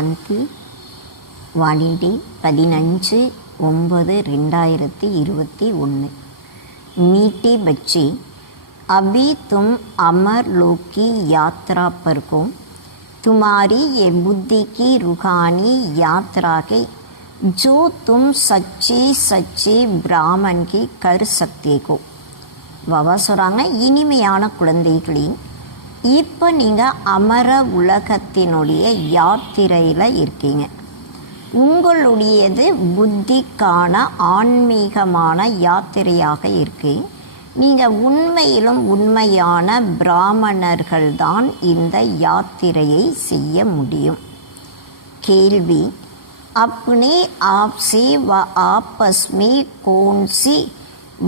சாந்தி. வாலிடே 15/9/2021। मीठे बच्चे, अभी तुम अमर लोक की यात्रा पर हो। तुम्हारी ये बुद्धि की रूहानी यात्रा के जो तुम सच्चे सच्चे ब्राह्मण की कर सकते हो। பாபா சொல்கிறாங்க, இனிமையான குழந்தைகளே, இப்போ நீங்கள் அமர உலகத்தினுடைய யாத்திரையில் இருக்கீங்க. உங்களுடையது புத்திக்கான ஆன்மீகமான யாத்திரையாக இருக்கு. நீங்கள் உண்மையிலும் உண்மையான பிராமணர்கள்தான் இந்த யாத்திரையை செய்ய முடியும். கேள்வி: अपने आप से व आपस में कौन सी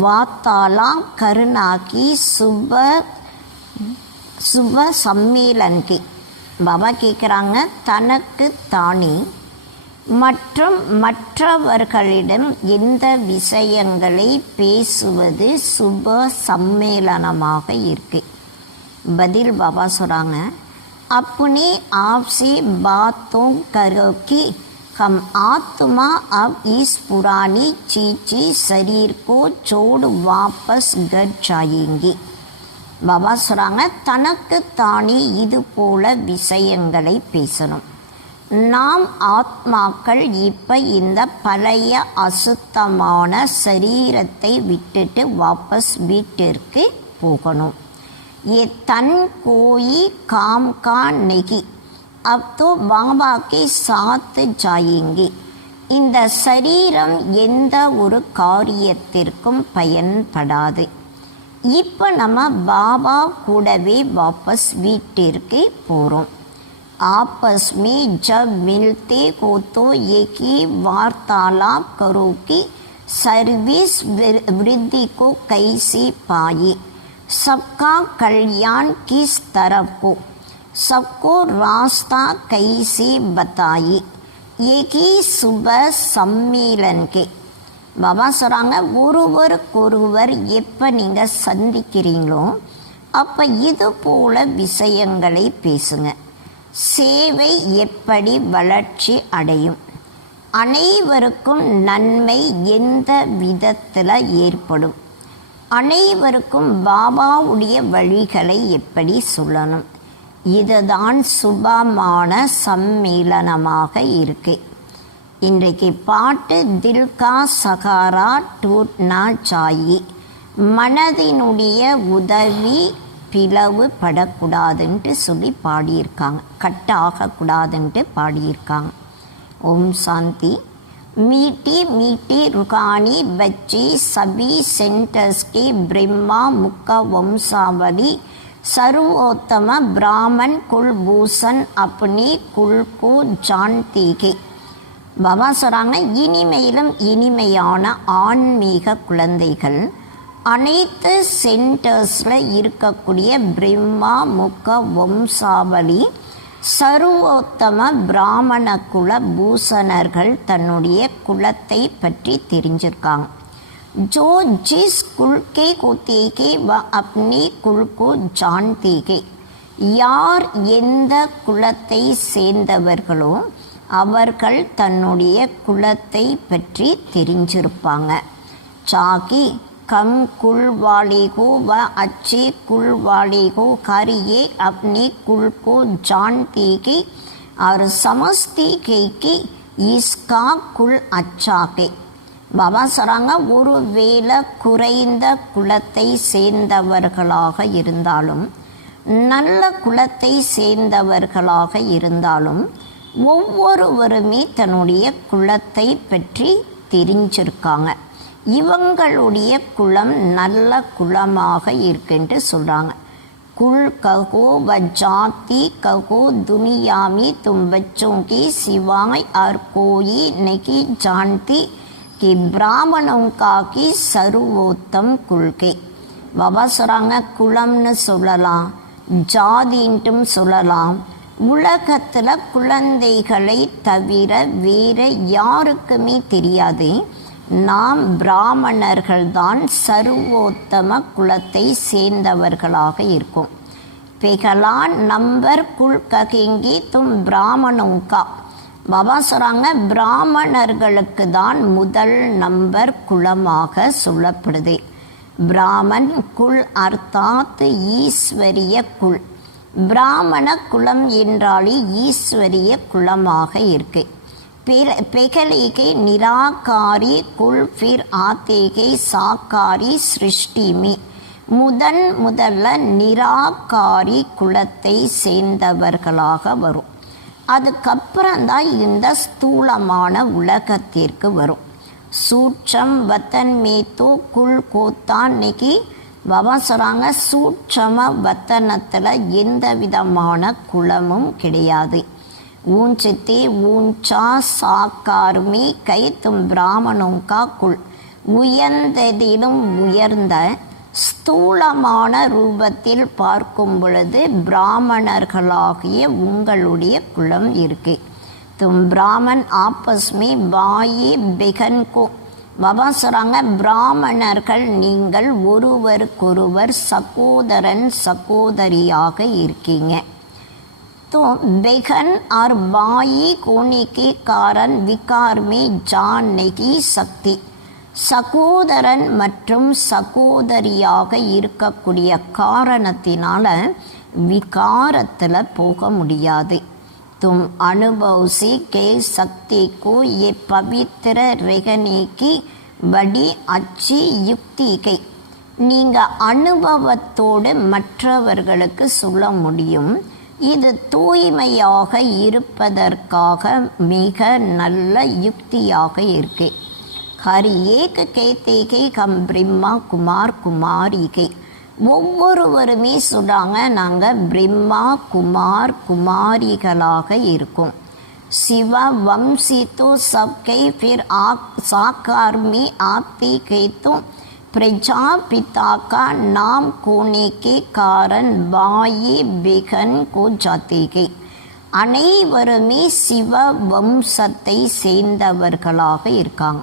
वार्तालाप करना की சுப சம்மேளன்கி. பாபா கேட்குறாங்க, தனக்கு தானே மற்றும் மற்றவர்களிடம் எந்த விஷயங்களை பேசுவது சுப சம்மேளனமாக இருக்கு. பதில் பாபா சொல்கிறாங்க, अपने आप से बातों करो कि हम आत्मा अब इस पुरानी चीची शरीर को छोड़ वापस घर जाएंगे. பாபா சொல்கிறாங்க, தனக்கு தானே இது போல விஷயங்களை பேசணும். நாம் ஆத்மாக்கள் இப்போ இந்த பழைய அசுத்தமான சரீரத்தை விட்டுட்டு வாபஸ் வீட்டிற்கு போகணும். ये तन कोई काम का नहीं, अब तो बाबा के साथ जाएंगे. இந்த சரீரம் எந்த ஒரு காரியத்திற்கும் பயன்படாது. இப்போ நம்ம பாபா கூடவே வாபஸ் வீட்டிற்கு போகிறோம். आपस में जब मिलते हो तो एक ही वार्तालाप करो कि सर्विस वृद्धि को कैसे पाए, सबका कल्याण किस तरफ को, सबको रास्ता कैसे बताए. एक ही सुबह सम्मेलन के. பாபா சொல்கிறாங்க, ஒருவருக்கொருவர் எப்போ நீங்கள் சந்திக்கிறீங்களோ அப்போ இது போல விஷயங்களை பேசுங்க. சேவை எப்படி வளர்ச்சி அடையும், அனைவருக்கும் நன்மை எந்த விதத்தில் ஏற்படும், அனைவருக்கும் பாபாவுடைய வழிகளை எப்படி சொல்லணும், இதுதான் சுபமான சம்மேளனமாக இருக்கு. இன்றைக்கு பாட்டு தில் கா சகாரா டூட்னா சாயி. மனதினுடைய உதவி பிளவு படக்கூடாதுன்ட்டு சொல்லி பாடியிருக்காங்க, கட்டாகக்கூடாதுன்ட்டு பாடியிருக்காங்க. ஓம் சாந்தி. मीठी मीठी रूहानी बच्चे सभी सेंटर्स के ब्रह्मा मुख वंशावली सर्वोत्तम ब्राह्मण कुलभूषण अपने कुल को जानते हैं. பாபா சொல்கிறாங்க, இனிமையிலும் இனிமையான ஆன்மீக குழந்தைகள் அனைத்து சென்டர்ஸில் இருக்கக்கூடிய பிரம்மா முக வம்சாவளி சர்வோத்தம பிராமண குல பூஷணர்கள் தன்னுடைய குலத்தை பற்றி தெரிஞ்சிருக்காங்க. जो जिस कुल के होते के व अपने कुल को जानते के. யார் எந்த குலத்தை சேர்ந்தவர்களோ அவர்கள் தன்னுடைய குலத்தை பற்றி தெரிஞ்சிருப்பாங்க. சாகி कम कुल वाले को व अच्छे कुल वाले को हर ये अपने कुल को जानते कि और समझते कि इसका कुल अच्छा के. பாபா சொல்கிறாங்க, ஒருவேளை குறைந்த குலத்தை சேர்ந்தவர்களாக இருந்தாலும் நல்ல குலத்தை சேர்ந்தவர்களாக இருந்தாலும் ஒவ்வொருவருமே தன்னுடைய குலத்தை பற்றி தெரிஞ்சிருக்காங்க. இவங்களுடைய குலம் நல்ல குலமாக இருக்குன்ட்டு சொல்கிறாங்க. குல் கஹோ வ ஜாதி கஹோ துனியாமி தும் பச்சோं के सिवाय और कोई नहीं जानती कि ब्राह्मणों का की सर्वोत्तम कुल के. பாபா சொல்கிறாங்க, குலம்னு சொல்லலாம், ஜாதின்ட்டும் சொல்லலாம். உலகத்தில் குழந்தைகளை தவிர வேறு யாருக்குமே தெரியாது நாம் பிராமணர்கள்தான் சர்வோத்தம குலத்தை சேர்ந்தவர்களாக இருக்கும். பெகலான் நம்பர் குல் ககேங்கி தும் பிராமணோं का பாபா சொல்கிறாங்க பிராமணர்களுக்கு தான் முதல் நம்பர் குலமாக சொல்லப்படுது. பிராமன் குல் அர்த்தாத் ஈஸ்வரிய குல். பிராமண குலம் என்றாலே ஈஸ்வரிய குலமாக இருக்கு. பெகலிகை நிராகாரி குல் ஃபிர் ஆத்தேகை சாக்காரி சிருஷ்டிமி. முதல்ல நிராகாரி குலத்தை சேர்ந்தவர்களாக வரும். அதுக்கப்புறம்தான் இந்த ஸ்தூலமான உலகத்திற்கு வரும். சூட்சம் வத்தன் மேத்தோ குல் கோத்தான். இன்னைக்கு பாபா சொல்கிறாங்க சூட்சம வத்தனத்தில் எந்த விதமான குலமும் கிடையாது. ஊஞ்சித்தி ஊஞ்சா சாக்காருமி கை தும் பிராமணோங்கா குல். உயர்ந்ததிலும் உயர்ந்த ஸ்தூலமான ரூபத்தில் பார்க்கும் பொழுது பிராமணர்களாகிய உங்களுடைய குலம் இருக்கு. தும் பிராமன் ஆப்பஸ்மி பாயி பெகன்கோ. பாபா சொல்கிறாங்க பிராமணர்கள் நீங்கள் ஒருவருக்கொருவர் சகோதரன் சகோதரியாக இருக்கீங்க. तो बेगन और बाई कोने के कारण विकार में जान नहीं सकती. சகோதரன் மற்றும் சகோதரியாக இருக்கக்கூடிய காரணத்தினால விகாரத்தில் போக முடியாது. तुम अनुभव से के शक्ति को ये पवित्र रहने की बड़ी अच्छी युक्ति கை. நீங்கள் அனுபவத்தோடு மற்றவர்களுக்கு சொல்ல முடியும். இது தூய்மையாக இருப்பதற்காக மிக நல்ல யுக்தியாக இருக்கு. हर एक कहते कि हम ब्रह्मा कुमार कुमारी के. ஒவ்வொருவருமே சொல்கிறாங்க நாங்கள் பிரம்மா குமார் குமாரிகளாக இருக்கோம். சிவ वंशी तो सबके फिर साकार में आते के तो प्रजापिता का नाम होने के कारण बाई बेगन को जाते गए. அனைவருமே சிவ வம்சத்தை சேர்ந்தவர்களாக இருக்காங்க.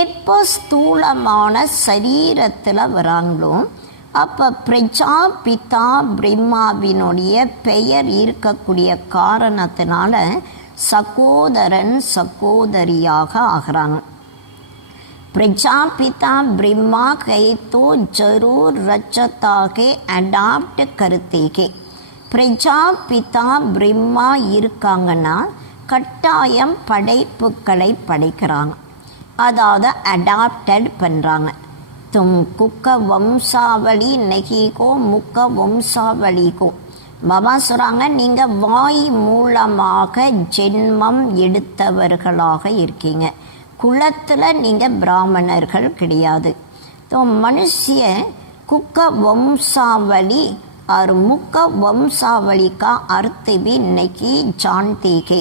எப்போ ஸ்தூலமான சரீரத்தில் வராங்களோ அப்போ பிரஜாபிதா பிரம்மாவினுடைய பெயர் இருக்கக்கூடிய காரணத்தினால சகோதரன் சகோதரியாக ஆகிறாங்க. प्रजापिता ब्रह्मा कहे तो जरूर रचता के अडाप्ट करते के. பிரஜாபிதா பிரம்மா இருக்காங்கன்னா கட்டாயம் படைப்புக்களை படைக்கிறாங்க, அதாவது அடாப்டட் பண்ணுறாங்க. தும் குக்க வம்சாவளி நெகிகோ முக்க வம்சாவளிகோ. பாபா சொல்கிறாங்க நீங்கள் வாய் மூலமாக ஜென்மம் எடுத்தவர்களாக இருக்கீங்க. குலத்தில் நீங்கள் பிராமணர்கள் கிடையாது. மனுஷிய குக்க வம்சாவளி और मुख वंशावली का अर्थ भी नहीं जानते के.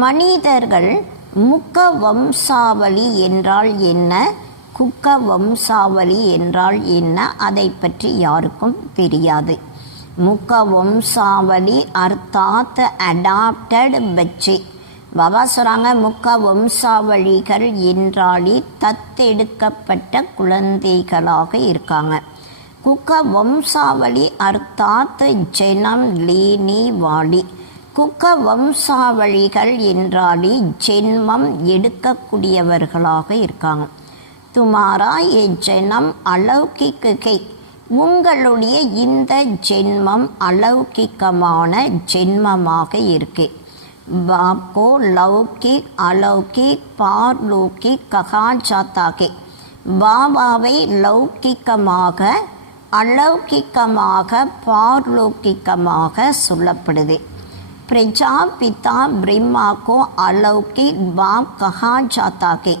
மனிதர்கள் முக்க வம்சாவளி என்றால் என்ன, குக்க வம்சாவளி என்றால் என்ன, அதை பற்றி யாருக்கும் தெரியாது. முக்க வம்சாவளி அர்த்தாத் அடாப்டட் பச்சே. பாபா சொல்கிறாங்க முக்க வம்சாவளிகள் என்றாலே தத்தெடுக்கப்பட்ட குழந்தைகளாக இருக்காங்க. குக்க வம்சாவளி அர்த்தாத் ஜனம் லேனி வாலி. குக்க வம்சாவளிகள் என்றாலே ஜென்மம் எடுக்கக்கூடியவர்களாக இருக்காங்க. துமாரா ஏ ஜனம் அலௌகிக்கை. உங்களுடைய இந்த ஜென்மம் அலௌகிக்கமான ஜென்மமாக இருக்கு. பாப்கோ லௌகிக் அலௌகிக் பார்லௌகிக் கஹா ஜாத்தா கே. பாபாவை லௌகிக்கமாக அலௌகிக்கமாக பார்லௌகிக்கமாக சொல்லப்படுது. பிரஜாபிதா பிரம்மாக்கோ அலௌகிக் பாப் கஹா ஜாத்தா கே.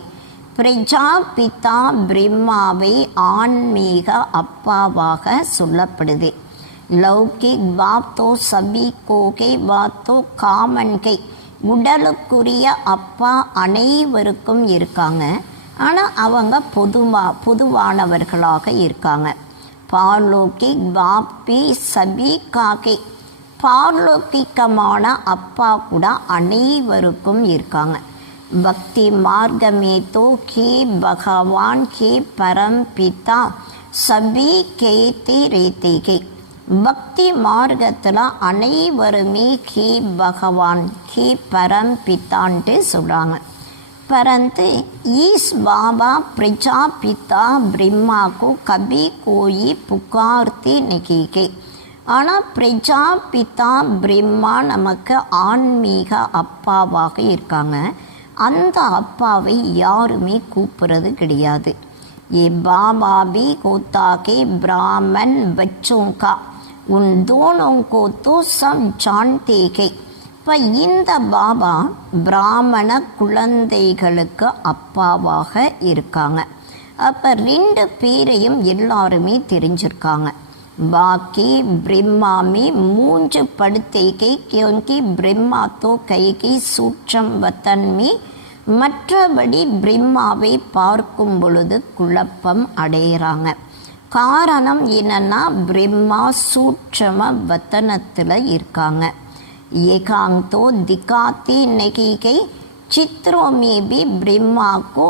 பிரஜாபிதா பிரம்மாவை ஆன்மீக அப்பாவாக சொல்லப்படுது. லௌகிக் பாப் தோ சபி கோகே பாப் தோ காமன் கை. உடலுக்குரிய அப்பா அனைவருக்கும் இருக்காங்க, ஆனால் அவங்க பொதுவானவர்களாக இருக்காங்க. பார்லோகிக் பாப்பி சபி காக்கே. பார்லோகிக்கமான அப்பா கூட அனைவருக்கும் இருக்காங்க. பக்தி மார்க்கமே தோ கே பகவான் கே பரம் பிதா சபி கேத்தி ரேத்தே கே. பக்தி மார்க்கத்தில் அனைவருமே ஹே பகவான் ஹே பரம் பித்தான்ட்டு சொல்கிறாங்க. परंतु इस बाबा प्रजापिता ब्रह्मा को कभी कोई पुकारते नहीं के. ஆனால் பிரஜாபிதா பிரம்மா நமக்கு ஆன்மீக அப்பாவாக இருக்காங்க. அந்த அப்பாவை யாருமே கூப்பிட்றது கிடையாது. ये बाबा भी होता के ब्राह्मण बच्चों का उन दोनों को तो सब जानते के. இப்போ இந்த பாபா பிராமண குழந்தைகளுக்கு அப்பாவாக இருக்காங்க. அப்போ 2 பேரையும் எல்லாருமே தெரிஞ்சிருக்காங்க. பாக்கி ब्रह्मा में मूंज पड़ते के क्योंकि ब्रह्मा तो कई की सूक्ष्म वतन में மற்றபடி பிரம்மாவை பார்க்கும் பொழுது குழப்பம் அடைகிறாங்க. காரணம் என்னன்னா பிரம்மா சூட்சம வத்தனத்தில் இருக்காங்க. एकांग तो दिखाते नहीं के चित्रों में भी ब्रह्मा को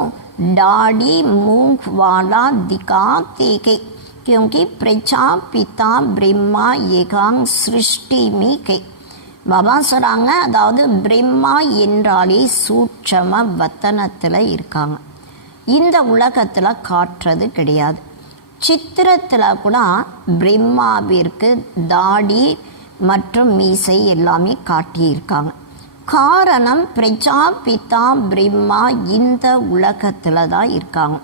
दाढ़ी मूंग वाला दिखाते के क्योंकि प्रजापिता ब्रह्मा एकांग सृष्टि में के. பாபா சொல்கிறாங்க, அதாவது பிரம்மா என்றாலே சூட்சம வத்தனத்தில் இருக்காங்க. இந்த உலகத்தில் காட்டுறது கிடையாது. சித்திரத்தில் கூட பிரம்மாவிற்கு தாடி மற்றும் மீசை எல்லாமே காட்டியிருக்காங்க. காரணம் பிரஜாபிதா பிரம்மா இந்த உலகத்தில் தான் இருக்காங்க.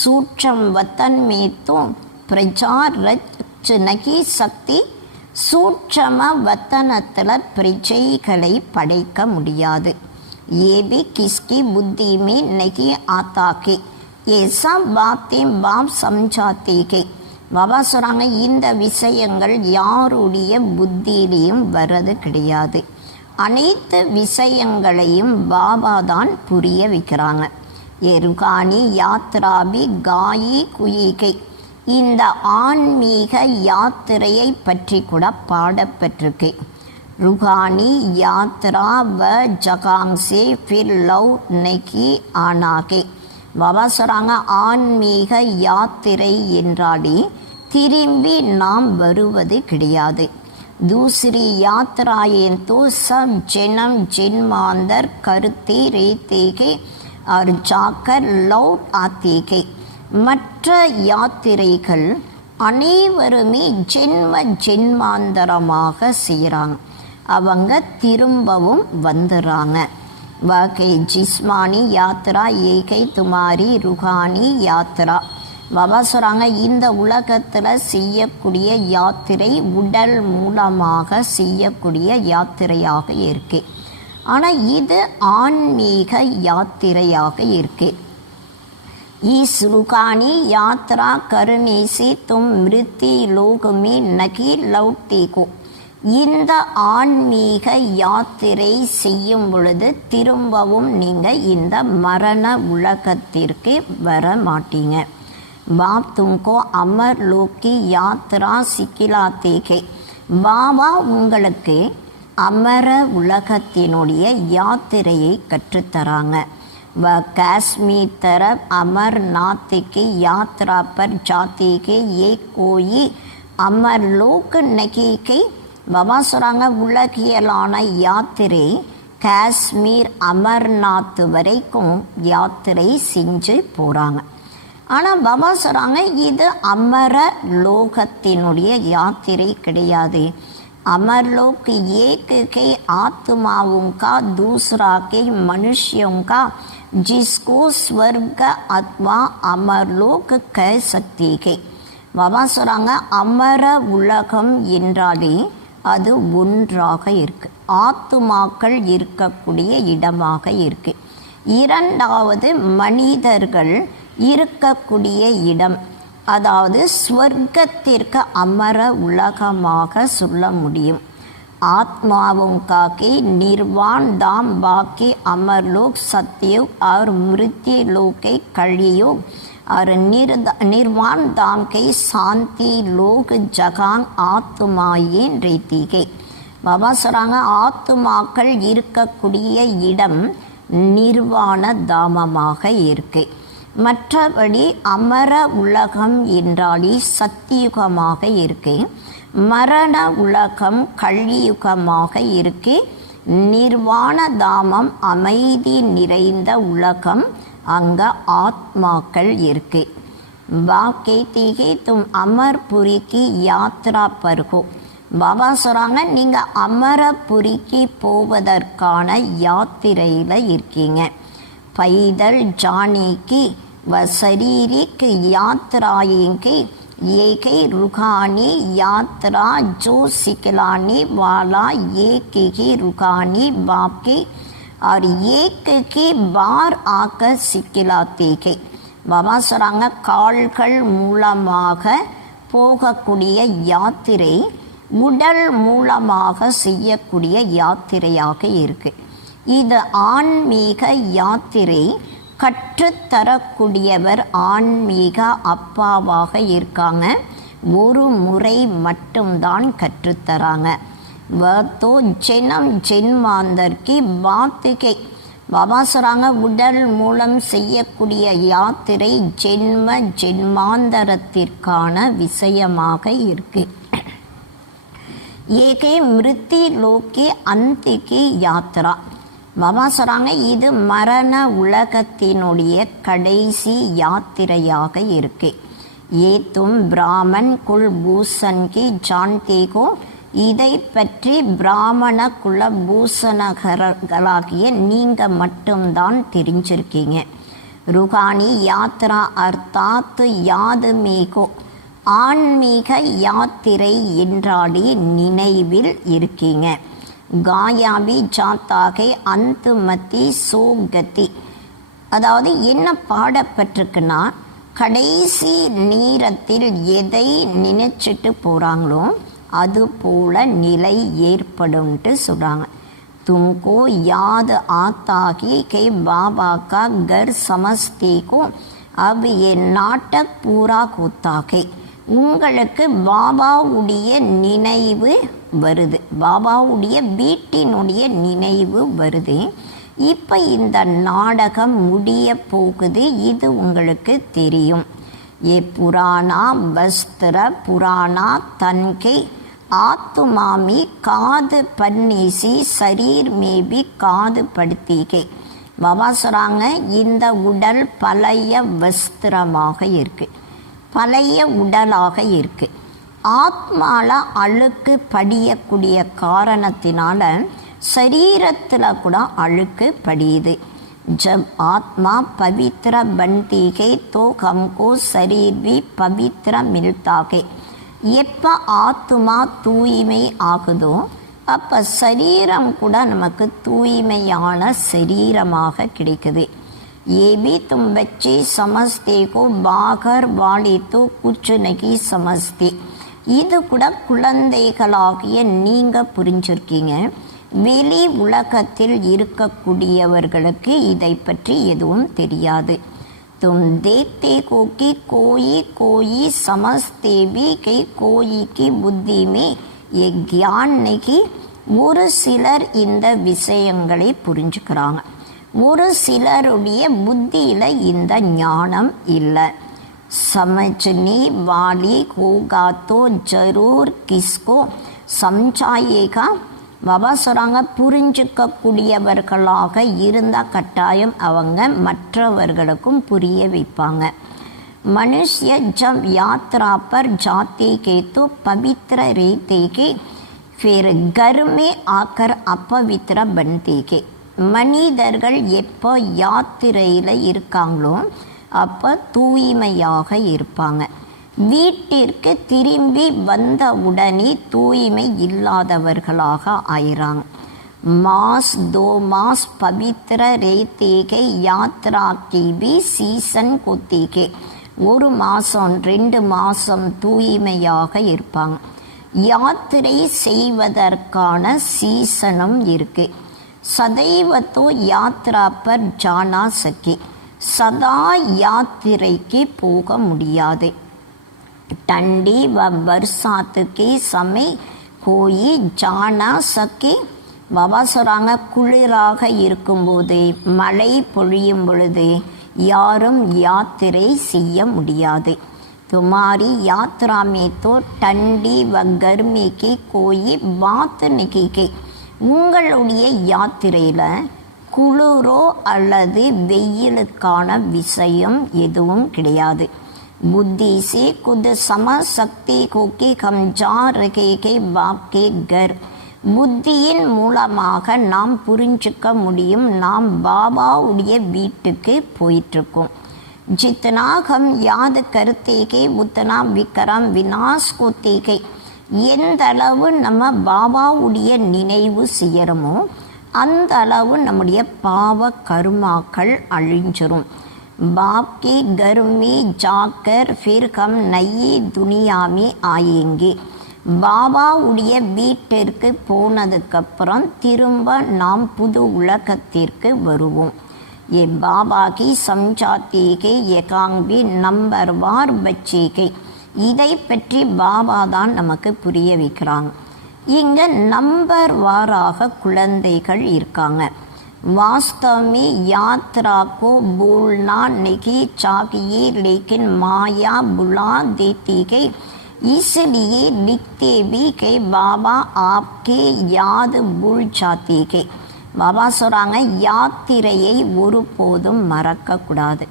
சூட்சம் வத்தன் மேத்தும் பிரஜா ரச்சனகி சக்தி. சூட்சம வத்தனத்தில் பிரஜைகளை படைக்க முடியாது. ஏபி கிஸ்கி புத்தி மே நகி ஆத்தாக்கே ஏசா பாத்தே பாப் சம்ஜாத்தேகே. பாபா சொல்கிறாங்க, இந்த விஷயங்கள் யாருடைய புத்தியிலையும் வர்றது கிடையாது. அனைத்து விஷயங்களையும் பாபா தான் புரிய வைக்கிறாங்க. எருகானி யாத்ராபி காயி குயிகை. இந்த ஆன்மீக யாத்திரையை பற்றி கூட பாடப்பட்டிருக்கு. ருகானி யாத்ரா வ ஜகாங்ஸே ஃபிர் லவ் நெகி ஆனாகே. பாபா சொல்கிறாங்க, ஆன்மீக யாத்திரை என்றாலே திரும்பி நாம் வருவது கிடையாது. दूसरी यात्राएं तो सब जन्म जन्मांतर करते रहते हैं और जाकर लौट आते हैं. மற்ற யாத்திரைகள் அனைவருமே ஜென்ம ஜென்மாந்தரமாக செய்கிறாங்க. அவங்க திரும்பவும் வந்துடுறாங்க. वाकई जिस्मानी यात्रा एक है तुम्हारी रूहानी यात्रा. பாபா சொல்கிறாங்க, இந்த உலகத்தில் செய்யக்கூடிய யாத்திரை உடல் மூலமாக செய்யக்கூடிய யாத்திரையாக இருக்கு. ஆனால் இது ஆன்மீக யாத்திரையாக இருக்கு. इस रूहानी यात्रा करने से तुम मृत्यु लोक में नहीं लौटते को. இந்த ஆன்மீக யாத்திரை செய்யும் பொழுது திரும்பவும் நீங்கள் இந்த மரண உலகத்திற்கு வர மாட்டீங்க. பாப் தும்கோ அமர் லோக்கி யாத்ரா சிக்கிலாத்தே கே. பாபா உங்களுக்கு அமர உலகத்தினுடைய யாத்திரையை கற்றுத்தராங்க. वह कश्मीर तरफ अमरनाथ की यात्रा पर जाते के ये कोई अमरलोक नहीं के. பாபா சொல்கிறாங்க, உலகியலான யாத்திரை காஷ்மீர் அமர்நாத் வரைக்கும் யாத்திரை செஞ்சு போகிறாங்க. ஆனால் பாபா சொல்கிறாங்க, இது அமர லோகத்தினுடைய யாத்திரை கிடையாது. अमरलोक एक के आत्माओं का दूसरा के मनुष्यों का जिसको स्वर्ग अथवा अमरलोक कह सकती है. பாபா சொல்கிறாங்க, அமர உலகம் என்றாலே அது ஒன்றாக இருக்கு, ஆத்துமாக்கள் இருக்கக்கூடிய இடமாக இருக்கு. இரண்டாவது மனிதர்கள் இருக்கக்கூடிய இடம், அதாவது ஸ்வர்க்கத்திற்கு அமர உலகமாக சொல்ல முடியும். ஆத்மாவும் காக்கி நிர்வான் தாம் பாக்கி அமர்லோக் சத்யுக் और मृत्यु लोक के कलयुग और निर्वाण धाम के शांति लोक जगां ஆத்துமாயின் ரீதிகை. பாபா சொல்கிறாங்க, ஆத்துமாக்கள் இருக்கக்கூடிய இடம் நிர்வாண தாமமாக இருக்கு. மற்றபடி அமர உலகம் என்றாலே சத்தியுகமாக இருக்கு. மரண உலகம் கலியுகமாக இருக்கு. நிர்வாண தாமம் அமைதி நிறைந்த உலகம், அங்க ஆத்மாக்கள் இருக்கு. பாக்கி தீகி தும் அமர்புரிக்கு யாத்ரா பருகோ. பாபா சொல்கிறாங்க, நீங்கள் அமரபுரிக்கு போவதற்கான யாத்திரையில் இருக்கீங்க. பைதல் ஜானேக்கு வ சரீரிக்கு யாத்ராயேங்கி ஏகை ருகானி யாத்ரா ஜோ சிக்கலானி வாலா ஏகி ருகானி பாப்கி और एक की बार आकर सिக்கிலாத்தே கே. பாபா சொல்கிறாங்க, கால்கள் மூலமாக போகக்கூடிய யாத்திரை உடல் மூலமாக செய்யக்கூடிய யாத்திரையாக இருக்கு. இது ஆன்மீக யாத்திரை. கற்றுத்தரக்கூடியவர் ஆன்மீக அப்பாவாக இருக்காங்க. ஒரு முறை மட்டும்தான் கற்றுத்தராங்க. तो ஜெனம் ஜென்மாந்தர்க்கு பாத்துகை. பாபா சொல்கிறாங்க, உடல் மூலம் செய்யக்கூடிய யாத்திரை ஜென்ம ஜென்மாந்தரத்திற்கான விஷயமாக இருக்கு. ஏகே மிருத்தி லோக்கி அந்திக்கு யாத்ரா. பாபா சொல்கிறாங்க, இது மரண உலகத்தினுடைய கடைசி யாத்திரையாக இருக்கு. ஏ தும் பிராமன் குல் பூஷன் கி ஜான்தேகோ. இதை பற்றி பிராமண குல பூஷணகர்களாகிய நீங்கள் மட்டும்தான் தெரிஞ்சிருக்கீங்க. ருகானி யாத்ரா அர்த்தாத் யாதுமேகோ. ஆன்மீக யாத்திரை என்றாடி நினைவில் இருக்கீங்க. காயாபி ஜாத்தாகை அந்துமதி சோகதி. அதாவது என்ன பாடப்பட்டிருக்குன்னா, கடைசி நேரத்தில் எதை நினைச்சிட்டு போகிறாங்களோ அது போல நிலை ஏற்படும்ட்டு சொல்கிறாங்க. तुमको याद आता ही कि बाबा का घर समझते को अब ये नाटक पूरा होता है. உங்களுக்கு பாபாவுடைய நினைவு வருது, பாபாவுடைய வீட்டினுடைய நினைவு வருது. இப்போ இந்த நாடகம் முடிய போகுது, இது உங்களுக்கு தெரியும். ये पुराना वस्त्र पुराना तन के आत्मा में काद पन्नी सी शरीर में भी काद पड़ती है. பாபா சொல்கிறாங்க, இந்த உடல் பழைய வஸ்திரமாக இருக்கு, பழைய உடலாக இருக்கு. ஆத்மால அழுக்கு படியக்கூடிய காரணத்தினால சரீரத்தில் கூட அழுக்கு படியுது. जब आत्मा पवित्र बनती है तो हमको शरीर भी पवित्र मिलता है. எப்போ ஆத்மா தூய்மை ஆகுதோ அப்போ சரீரம் கூட நமக்கு தூய்மையான சரீரமாக கிடைக்குது. ये भी तुम बच्चे समझते को बाहर वाले तो कुछ नहीं समझते. இது கூட குழந்தைகளாகிய நீங்கள் புரிஞ்சிருக்கீங்க. வெளி உலகத்தில் இருக்கக்கூடியவர்களுக்கு இதை பற்றி எதுவும் தெரியாது. तुम देखते को कि कोई कोई समझते भी कि कोई की बुद्धि में ये ज्ञान नहीं. ஒரு சிலர் இந்த விஷயங்களை புரிஞ்சுக்கிறாங்க, ஒரு சிலருடைய புத்தியில் இந்த ஞானம் இல்லை. समझने वाली होगा तो जरूर किसको समझाएगा. பாபா சொல்கிறாங்க, புரிஞ்சுக்கக்கூடியவர்களாக இருந்தால் கட்டாயம் அவங்க மற்றவர்களுக்கும் புரிய வைப்பாங்க. मनुष्य जब यात्रा पर जाते के तो पवित्र रहते के फिर घर में आकर अपवित्र बनते के. மனிதர்கள் எப்போ யாத்திரையில் இருக்காங்களோ அப்போ தூய்மையாக இருப்பாங்க. வீட்டிற்கு திரும்பி வந்த உடனே தூய்மை இல்லாதவர்களாக ஆயிறாங்க. मास 2 मास पवित्र रहते के यात्रा की भी सीजन होती के. 1 மாதம் 2 மாதம் தூய்மையாக இருப்பாங்க. யாத்திரை செய்வதற்கான சீசனும் இருக்கு. சதைவத்தோ யாத்ரா பர் ஜானா சக்கி. சதா யாத்திரைக்கு போக முடியாது. ठंडी व बरसात के समय कोई जाना सके. பாபா சொல்கிறாங்க, குளிராக இருக்கும்போது மழை பொழியும் பொழுது யாரும் யாத்திரை செய்ய முடியாது. तुम्हारी यात्रा में तो ठंडी व गर्मी की कोई बात नहीं की. உங்களுடைய யாத்திரையில் குளிரோ அல்லது வெயிலுக்கான விஷயம் எதுவும் கிடையாது. बुद्धि से खुद समझ सकते हो कि हम जा रहे के बाप के घर. புத்தியின் மூலமாக நாம் புரிஞ்சுக்க முடியும், நாம் பாபாவுடைய வீட்டுக்கு போயிட்டுருக்கோம். जितना हम याद करते के उतना विक्रम विनाश होते के. எந்த அளவு நம்ம பாபாவுடைய நினைவு செய்யறோமோ அந்த அளவு நம்முடைய பாவ கர்மாக்கள் அழிஞ்சிரும். बाप के घर में जाकर फिर हम नई दुनिया में आएंगे. பாபாவுடைய வீட்டிற்கு போனதுக்கப்புறம் திரும்ப நாம் புது உலகத்திற்கு வருவோம். ये बाबा की समझाते के एकांगी नंबरवार बच्चे के. இதை பற்றி பாபா தான் நமக்கு புரிய வைக்கிறாங்க. இங்கே நம்பர் வாராக குழந்தைகள் இருக்காங்க. वास्तव में यात्रा को भूलना नहीं चाहिए, लेकिन माया बुला देती है, इसलिए लिखते भी कि बाबा आपके याद भूल जाती है. பாபா சொல்கிறாங்க, யாத்திரையை ஒருபோதும் மறக்கக்கூடாது,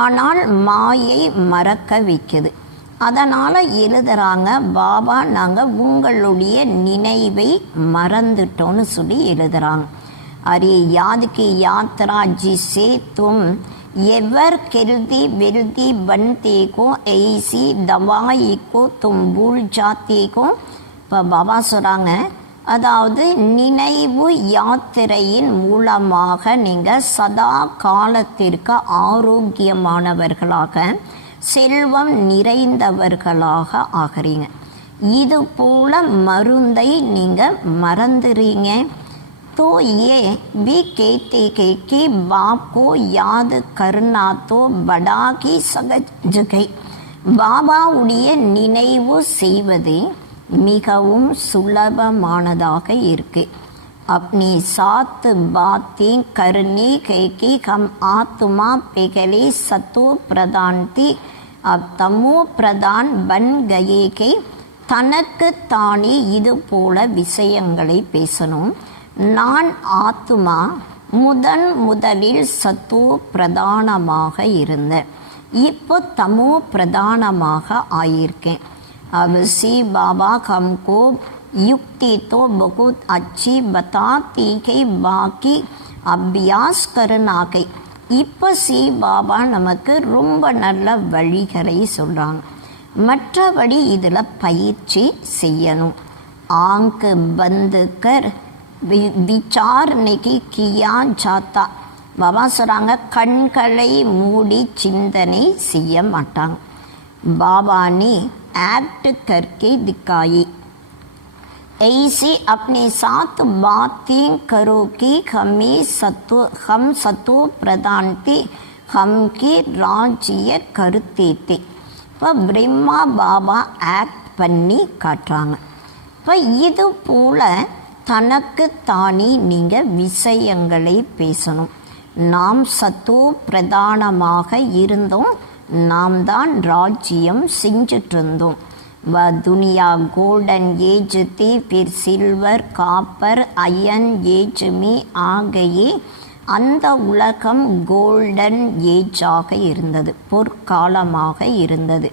ஆனால் மாயை மறக்க வைக்குது. அதனால் எழுதுகிறாங்க, பாபா நாங்கள் உங்களுடைய நினைவை மறந்துட்டோன்னு சொல்லி எழுதுகிறாங்க. अरे याद की यात्रा जिससे तुम एवर केल्दी वेल्दी बनते को ऐसी दवाई को तुम भूल जाते को. இப்போ பாபா சொல்கிறாங்க, அதாவது நினைவு யாத்திரையின் மூலமாக நீங்கள் சதா காலத்திற்கு ஆரோக்கியமானவர்களாக செல்வம் நிறைந்தவர்களாக ஆகிறீங்க. இது போல மருந்தை நீங்கள் மறந்துறீங்க. तो ये भी कहते हैं कि बाप को याद करना तो बड़ा ही सहज है. பாபாவுடைய நினைவு செய்வது மிகவும் சுலபமானதாக இருக்கு. अपनी सात बातें करने है कि हम आत्मा पहले सतो प्रधान थी, अब तमो प्रधान बन गए के. தனக்கு தானே இது போல விஷயங்களை பேசணும். நான் ஆத்மா முதலில் சத்தோ பிரதானமாக இருந்தேன், இப்போ தமோ பிரதானமாக ஆயிருக்கேன். அவசி பாபா हमको युक्ति तो बहुत अच्छी बताती है, बाकी अभ्यास करना है. இப்போ சி பாபா நமக்கு ரொம்ப நல்ல வழிகளை சொல்கிறாங்க. மற்றபடி இதில் பயிற்சி செய்யணும். ஆங்கு பந்துக்கர் विचार नहीं किया जाता. பாபா சொல்கிறாங்க, கண்களை மூடி சிந்தனை செய்ய மாட்டாங்க. பாபா ने एक्ट करके दिखाई, ऐसे अपने साथ बातें करो कि हम सतो प्रधान थे, हम के राज्य करते थे. இப்போ பிரம்மா பாபா ஆக்ட் பண்ணி காட்டுறாங்க. இப்போ இது போல தனக்கு தானே நீங்கள் விஷயங்களை பேசணும். நாம் சத்தோ பிரதானமாக இருந்தோம், நாம் தான் ராஜ்யம் செஞ்சுட்டு இருந்தோம். வ துனியா கோல்டன் ஏஜ் தே, फिर சில்வர் காப்பர் அயன் ஏஜ் में आ गए. அந்த உலகம் கோல்டன் ஏஜாக இருந்தது, பொற்காலமாக இருந்தது.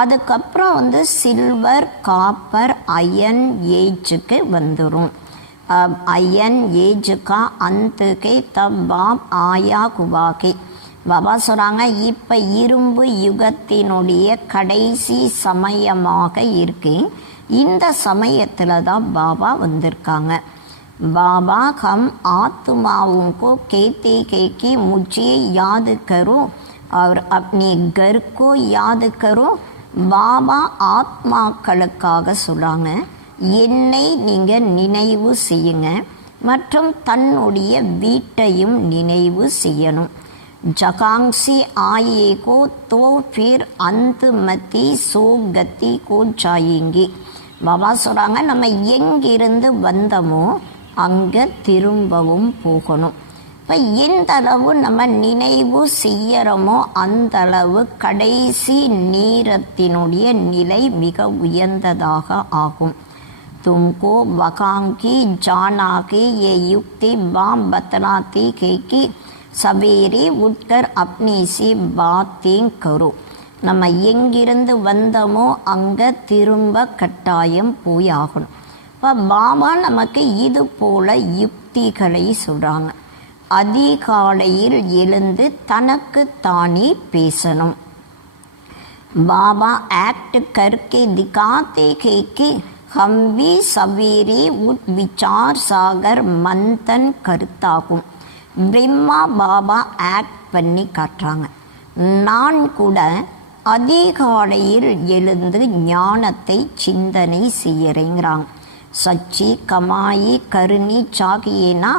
அதுக்கப்புறம் சில்வர் காப்பர் அயன் ஏஜுக்கு வந்துடும். அயன் ஏஜுக்கா அந்துக்கு தப் பாப் ஆயா குவாகே. பாபா சொல்கிறாங்க, இப்போ இரும்பு யுகத்தினுடைய கடைசி சமயமாக இருக்கு. இந்த சமயத்தில் தான் பாபா வந்திருக்காங்க. बाबा हम आत्माओं को कहते हैं कि मुझे याद करो और अपने घर को याद करो. பாபா ஆத்மாக்களுக்காக சொல்கிறாங்க, என்னை நீங்கள் நினைவு செய்யுங்க மற்றும் தன்னுடைய வீட்டையும் நினைவு செய்யணும். ஜகாங்சி ஆயேகோ தோ ஃபிர் அந்த்மதி சோகதி கோ ஜாயேங்கி. பாபா சொல்கிறாங்க, நம்ம எங்கிருந்து வந்தோமோ அங்கே திரும்பவும் போகணும். இப்போ எந்த அளவு நம்ம நினைவு செய்யறோமோ அந்த அளவு கடைசி நேரத்தினுடைய நிலை மிக உயர்ந்ததாக ஆகும். तुमको वकांकी जाना के ये युक्ति बाम बतलाती है कि सवेरे उठकर अपनी सी बातें करो. நம்ம எங்கிருந்து வந்தோமோ அங்கே திரும்ப கட்டாயம் போய் ஆகணும். இப்போ பாபா நமக்கு இது போல யுக்திகளை சொல்கிறாங்க. அதிகாலையில் எழுந்து தனக்கு தானே பேசணும். பாபா ஆக்ட் கர்க்கே திகாத்தே கே हम भी सवेरे उठ विचार सागर मंथन கருத்தாகும். பிரம்மா பாபா ஆக்ட் பண்ணி காட்டுறாங்க. நான் கூட அதிகாலையில் எழுந்து ஞானத்தை சிந்தனை செய்யறேங்கிறாங்க. சச்சி கமாயி கருணி சாகியேனா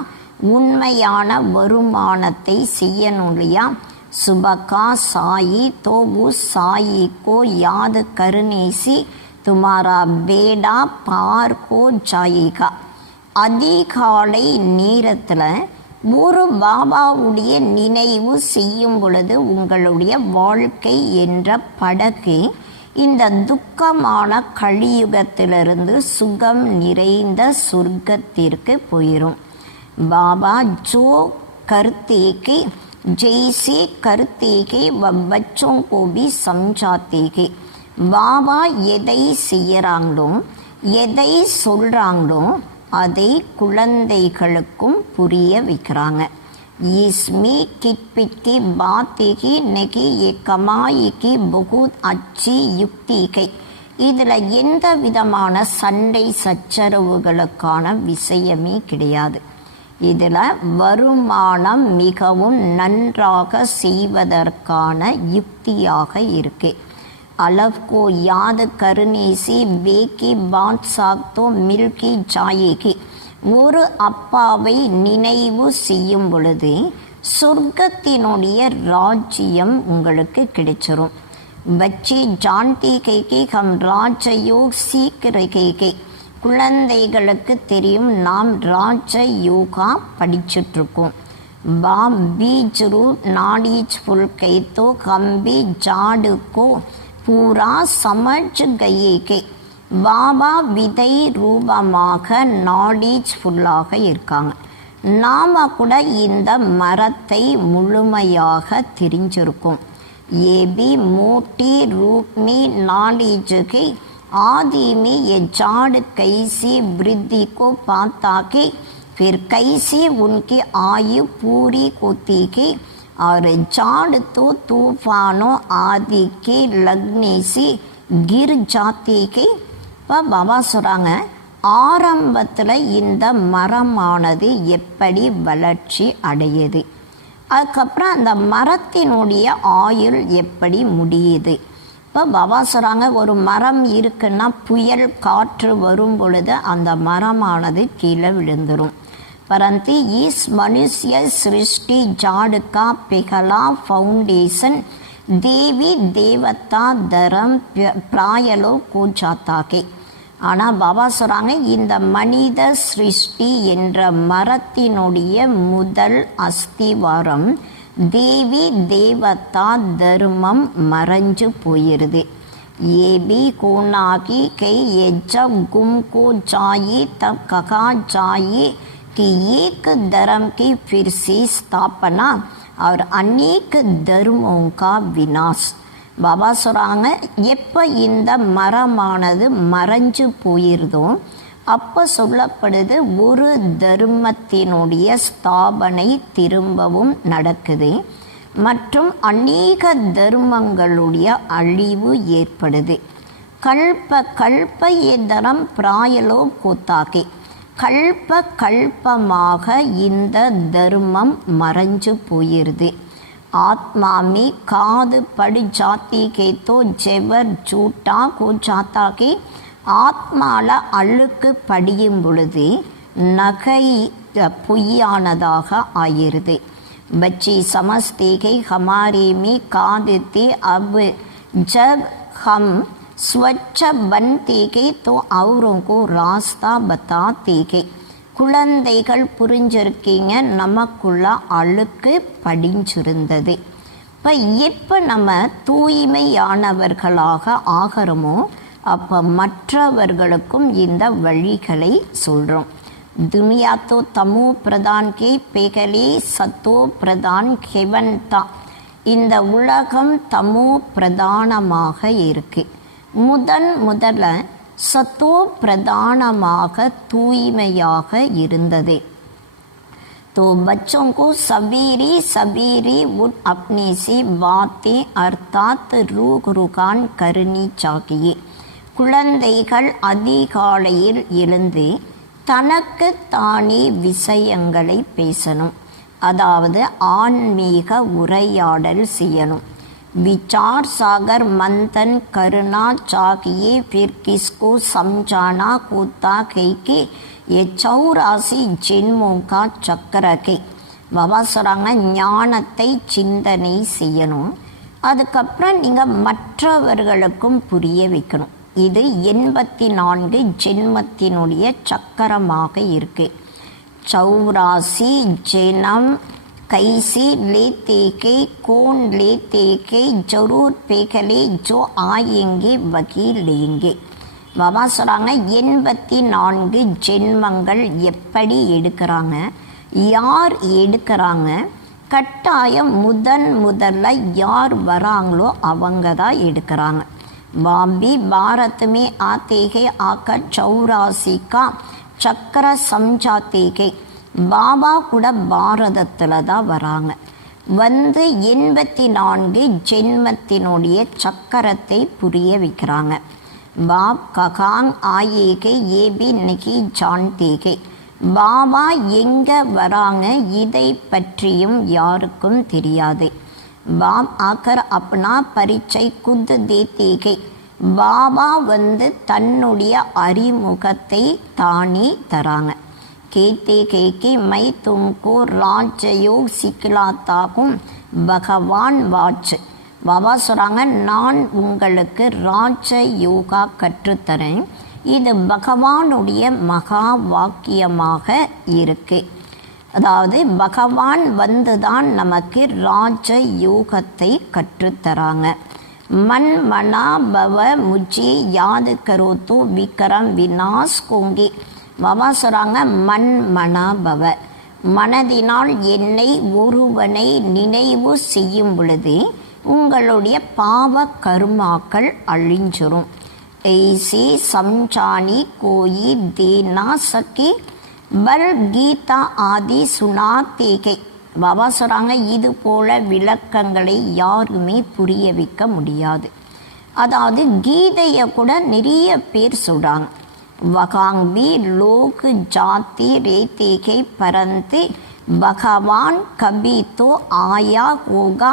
உண்மையான வருமானத்தை செய்யணும் இல்லையா. சுபகா சாயி தோபு சாயிக்கோ யாது கருணேசி துமாரா பேடா பார்க்கோ ஜாயிகா. அதிகாலை நேரத்தில் ஒரு பாபாவுடைய நினைவு செய்யும் பொழுது உங்களுடைய வாழ்க்கை என்ற படகு இந்த துக்கமான கலியுகத்திலிருந்து சுகம் நிறைந்த சொர்க்கத்திற்கு போயிடும். பாபா ஜோ கர்த்தேகே ஜெய்சே கர்த்தேகே வச்சோं को भी समझाते हैं. பாபா எதை செய்யறாங்களோ எதை சொல்கிறாங்களோ அதை குழந்தைகளுக்கும் புரிய வைக்கிறாங்க. इसमें किट की बात ही नहीं ये कमाई की बहुत अच्छी युक्ति है. இதில் எந்த விதமான சண்டை சச்சரவுகளுக்கான விஷயமே கிடையாது. இதில் வருமானம் மிகவும் நன்றாக செய்வதற்கான யுக்தியாக இருக்கு. अलग को याद करने से बेकी बादशाह तो मिल्की जाएगी. ஒரு அப்பாவை நினைவு செய்யும் பொழுது சொர்க்கத்தினுடைய ராஜ்யம் உங்களுக்கு கிடைச்சிரும். பச்சி ஜான்தி கைகை ஹம் ராஜயோக் சீக் ரகேகை. குழந்தைகளுக்கு தெரியும் நாம் ராஜ yoga படிச்சுட்ருக்கோம். Bomb Beej root நாடீஜ் full கை தோ ஹம்பி ஜாடுக்கோ பூரா சமஜ் கையேகே. பாபா விதை ரூபமாக நாலேஜ் ஃபுல்லாக இருக்காங்க. நாம் கூட இந்த மரத்தை முழுமையாக தெரிஞ்சிருக்கோம். ஏபி மோட்டி ரூப்மி நாலேஜுக்கு ஆதிமி ये झाड़ कैसी वृद्धि को पाता के फिर कैसे उनकी आयु पूरी होती है और झाड़ तो तूफानों आदि के लगने से गिर जाती है. இப்போ பாபா சொல்கிறாங்க, ஆரம்பத்தில் இந்த மரமானது எப்படி வளர்ச்சி அடையுது, அதுக்கப்புறம் அந்த மரத்தினுடைய ஆயுள் எப்படி முடியுது. இப்போ பாபா சொல்கிறாங்க, ஒரு மரம் இருக்குன்னா புயல் காற்று வரும் பொழுது அந்த மரமானது கீழே விழுந்துடும். परंतु इस मनुष्य सृष्टि झाड़ का पहला फाउंडेशन देवी देवता धर्म प्रायलो को जाता है. ஆனால் பாபா சொல்கிறாங்க, இந்த மனித சிருஷ்டி என்ற மரத்தினுடைய முதல் அஸ்திவாரம் தேவி தேவதா தர்மம் மறைஞ்சு போயிடுது. ஏபி கோனாகி கை எஜப் கும் கோ ஜாயி தப் ககா ஜாயி कि एक धर्म की फिर से स्थापना और अनेक धर्मों का विनाश. பாபா சொல்கிறாங்க, எப்போ இந்த மரமானது மறைஞ்சு போயிருதோ அப்போ சொல்லப்படுது ஒரு தர்மத்தினுடைய ஸ்தாபனை திரும்பவும் நடக்குது மற்றும் அநேக தர்மங்களுடைய அழிவு ஏற்படுது. கல்ப கல்ப ஏ தரம் பிராயலோ கோத்தாகே. கல்ப கல்பமாக இந்த தர்மம் மறைஞ்சு போயிருது. ஆத்மாமி காது படி ஜாத்தி கேத்தோ ஜெவர் ஜூட்டா கோ ஜாத்தாக்கே. ஆத்மால அழுக்கு படியும் பொழுது நகை பொய்யானதாக ஆயிருது. பச்சி समझते हमारे में कादते अब जब हम स्वच्छ बनते के तो औरों को रास्ता बताते के. குழந்தைகள் புரிஞ்சிருக்கீங்க, நமக்குள்ள அழுக்கு படிஞ்சிருந்தது. எப்போ நம்ம தூய்மையானவர்களாக ஆகிறோமோ அப்போ மற்றவர்களுக்கும் இந்த வழிகளை சொல்கிறோம். துனியா தோ தமோ பிரதான் கே பெகலே சத்தோ பிரதான் கெவன்தா. இந்த உலகம் தமோ பிரதானமாக இருக்கு. முதல்ல சத்தோ பிரதானமாக தூய்மையாக இருந்தது. तो बच्चों को सवेरे उठ अपने से बातें अर्थात रूकान करनी चाहिए. குழந்தைகள் அதிகாலையில் எழுந்து தனக்கு தானே விஷயங்களை பேசணும், அதாவது ஆன்மீக உரையாடல் செய்யணும். विचार सागर मंथन करना चाहिए, फिर किसको समझाना होता है कि ये 84 ஜென்மோं का चक्र है. பாபா சொல்கிறாங்க, ஞானத்தை சிந்தனை செய்யணும், அதுக்கப்புறம் நீங்கள் மற்றவர்களுக்கும் புரிய வைக்கணும். இது 84 ஜென்மத்தினுடைய சக்கரமாக இருக்கு. 84 ஜென்மம் कैसे लेते के कौन लेते के जरूर पेगले जो आएंगे वही लेंगे. பாபா சொல்கிறாங்க, 84 ஜென்மங்கள் எப்படி எடுக்கிறாங்க, யார் எடுக்கிறாங்க, கட்டாயம் முதல்ல யார் வராங்களோ அவங்க தான் எடுக்கிறாங்க. பாபி பாரத் மே ஆते हैं आकर 84 का चक्र समझाते हैं. பாபா கூட பாரதத்தில் தான் வராங்க, வந்து 84 ஜென்மத்தினுடைய சக்கரத்தை புரிய வைக்கிறாங்க. பாப் ககாங் ஆயேகே ஏபி நகி ஜான்தேகே. பாபா எங்கே வராங்க இதை பற்றியும் யாருக்கும் தெரியாது. பாப் ஆக்கர் அப்னா பரிச்சை குத் தேத்தேகே. பாபா வந்து தன்னுடைய அறிமுகத்தை தானே தராங்க. कहते हैं कि मैं तुमको राजयोग सिखलाता हूँ भगवान वाच. பாபா சொல்கிறாங்க, நான் உங்களுக்கு ராஜ யோகா கற்றுத்தரேன், இது பகவானுடைய மகா வாக்கியமாக இருக்கு. அதாவது பகவான் வந்து தான் நமக்கு ராஜ யோகத்தை கற்றுத்தராங்க. மன் மனா பவ முஜே யாது கரோ தோ விக்ரம் வினாஸ் கோங்கே. பாபா சொல்கிறாங்க, மண் மனா பவ, மனதினால் என்னை ஒருவனை நினைவு செய்யும் பொழுது உங்களுடைய பாவ கருமாக்கள் அழிஞ்சிரும். ऐसे समझाने कोई दे ना सके बल गीता आदि सुनाते हैं. பாபா சொல்கிறாங்க, இது போல விளக்கங்களை யாருமே புரிய வைக்க முடியாது. அதாவது கீதையை கூட நிறைய பேர் சொல்கிறாங்க. वहाँ भी लोग जाते रहते हैं परंतु भगवान कभी तो आया होगा,